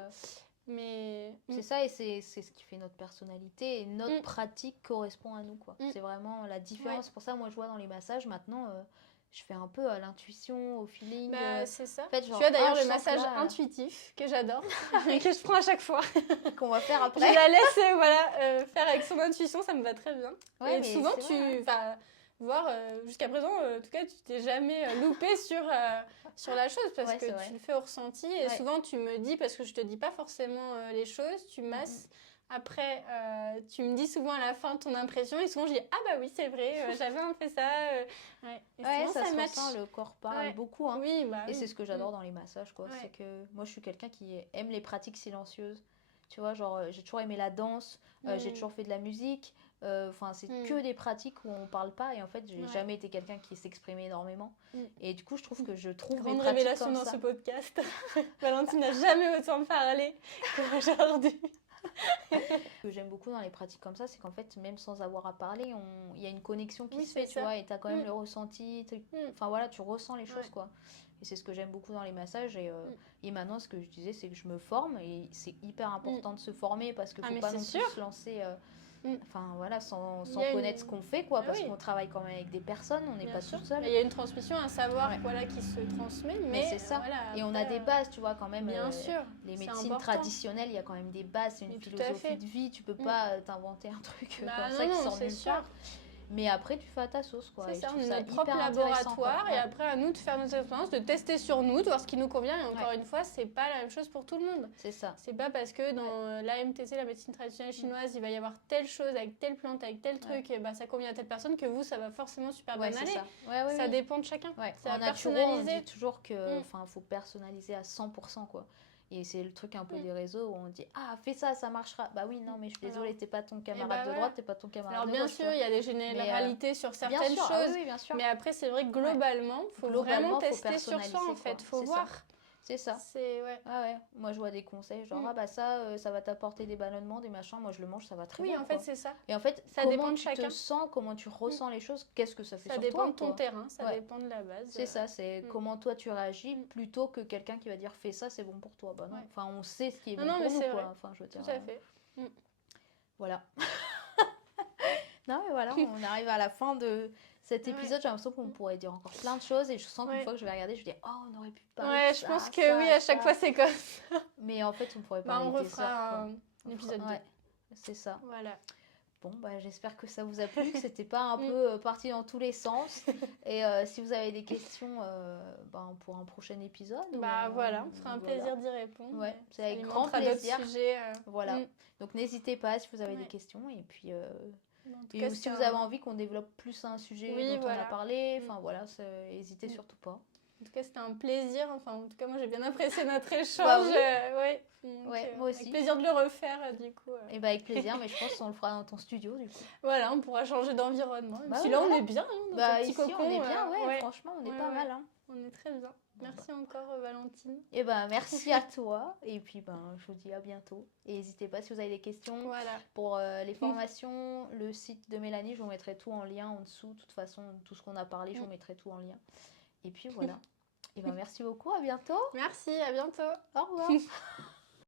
Mais C'est ça et c'est ce qui fait notre personnalité et notre Mm. pratique correspond à nous, quoi. Mm. C'est vraiment la différence. Ouais. Pour ça, moi, je vois dans les massages, maintenant, je fais un peu à l'intuition, au feeling. bah, c'est ça. en fait, genre, Tu as d'ailleurs je le sens que massage là, intuitif que j'adore, que je prends à chaque fois. qu'on va faire Je après. la laisse faire avec son intuition, ça me va très bien. Ouais, et mais souvent, c'est vrai, hein. vas voir, jusqu'à présent, en tout cas, tu t'es jamais loupé sur la chose parce Ouais, que c'est vrai. tu le fais au ressenti. Et Ouais. souvent, tu me dis, parce que je te dis pas forcément les choses, tu masses. Après, tu me dis souvent à la fin ton impression et souvent je dis ah bah oui c'est vrai, j'avais un fait ça. Ouais, et Ouais, souvent, ça se match. ressent, le corps parle Ouais. beaucoup, hein. Oui, bah Et oui. c'est ce que j'adore dans les massages, quoi. Ouais. C'est que moi, je suis quelqu'un qui aime les pratiques silencieuses. Tu vois, genre, j'ai toujours aimé la danse, j'ai toujours fait de la musique. Enfin, c'est que des pratiques où on parle pas. Et en fait, j'ai jamais été quelqu'un qui s'exprimait énormément. Et du coup, je trouve que je trouve mes Grande pratiques révélation comme dans ça. ce podcast. Valentine n'a jamais autant parlé qu'aujourd'hui. Ce que j'aime beaucoup dans les pratiques comme ça, c'est qu'en fait, même sans avoir à parler, il y a une connexion qui se fait, tu vois, et tu as quand même le ressenti. Enfin voilà, tu ressens les choses, quoi. Et c'est ce que j'aime beaucoup dans les massages. Et maintenant, ce que je disais, c'est que je me forme. Et c'est hyper important de se former parce qu'il ne faut pas non plus se lancer... Enfin voilà, sans connaître ce qu'on fait, quoi, parce qu'on travaille quand même avec des personnes, on n'est pas tout seul. Il y a une transmission, un savoir qui se transmet, mais c'est ça. Voilà, et on a des bases, tu vois, quand même. Bien sûr. Les médecines traditionnelles, il y a quand même des bases, c'est une philosophie de vie, tu peux pas t'inventer un truc comme ça qui sort nulle part. Mais après, tu fais à ta sauce, quoi. C'est ça, on est notre propre laboratoire. Et après, à nous de faire nos expériences, de tester sur nous, de voir ce qui nous convient. Et encore une fois, c'est pas la même chose pour tout le monde. C'est ça. C'est pas parce que dans l'AMTC, la médecine traditionnelle chinoise, il va y avoir telle chose avec telle plante, avec tel truc, et bah, ça convient à telle personne que vous, ça va forcément super bien aller. Ça dépend de chacun. En naturo, on dit toujours qu'il faut personnaliser à 100%, quoi. Et c'est le truc un peu des réseaux où on dit ah fais ça, ça marchera. Bah oui, non mais je suis désolée, t'es pas ton camarade de droite, t'es pas ton camarade de gauche. Alors bien sûr, il y a des généralités sur certaines choses, oui, bien sûr. Mais après c'est vrai que globalement, faut vraiment tester sur soi en fait, faut voir. C'est ça. C'est Moi je vois des conseils genre ah bah ça va t'apporter des ballonnements, des machins, moi je le mange, ça va très bien. Oui, en fait c'est ça. Et en fait ça dépend de chacun. Comment tu te sens, comment tu ressens les choses, qu'est-ce que ça fait sur toi. Ça dépend de ton terrain, ça dépend de la base. C'est ça, c'est comment toi tu réagis plutôt que quelqu'un qui va dire fais ça, c'est bon pour toi. Bah non, enfin on sait ce qui est bon pour nous, quoi. Enfin je veux dire. Tout à fait. Voilà. Non mais voilà, on arrive à la fin de cet épisode, j'ai l'impression qu'on pourrait dire encore plein de choses et je sens qu'une fois que je vais regarder, je vais dire oh on aurait pu parler de ça, je pense que oui, à chaque fois c'est comme ça. Mais en fait on pourrait parler on des refera heures, un épisode 2. C'est ça. Voilà. Bon, bah, j'espère que ça vous a plu, que c'était pas un peu parti dans tous les sens. Et si vous avez des questions pour un prochain épisode. Bah voilà, on fera un plaisir d'y répondre. Ouais, c'est avec Ça grand alimentera d'autres plaisir. sujets. Voilà. Donc n'hésitez pas si vous avez des Ouais. questions. Et puis, En tout cas, si vous avez envie qu'on développe plus un sujet dont on a parlé, enfin voilà, n'hésitez surtout pas. En tout cas, c'était un plaisir. Enfin, en tout cas, moi, j'ai bien apprécié notre échange. Ouais. Donc, Moi aussi. Avec plaisir de le refaire, du coup. Et bah avec plaisir, mais je pense qu'on le fera dans ton studio, du coup. Voilà, on pourra changer d'environnement. Puis là, on est bien, hein, dans ton petit ici, cocon. on est bien, franchement, on est pas mal. Hein. On est très bien. Merci encore, Valentine. Et merci à toi. Et puis, je vous dis à bientôt. Et n'hésitez pas si vous avez des questions pour les formations, le site de Mélanie, je vous mettrai tout en lien en dessous. De toute façon, tout ce qu'on a parlé, je vous mettrai tout en lien. Et puis voilà. Et merci beaucoup, à bientôt. Merci, à bientôt. Au revoir.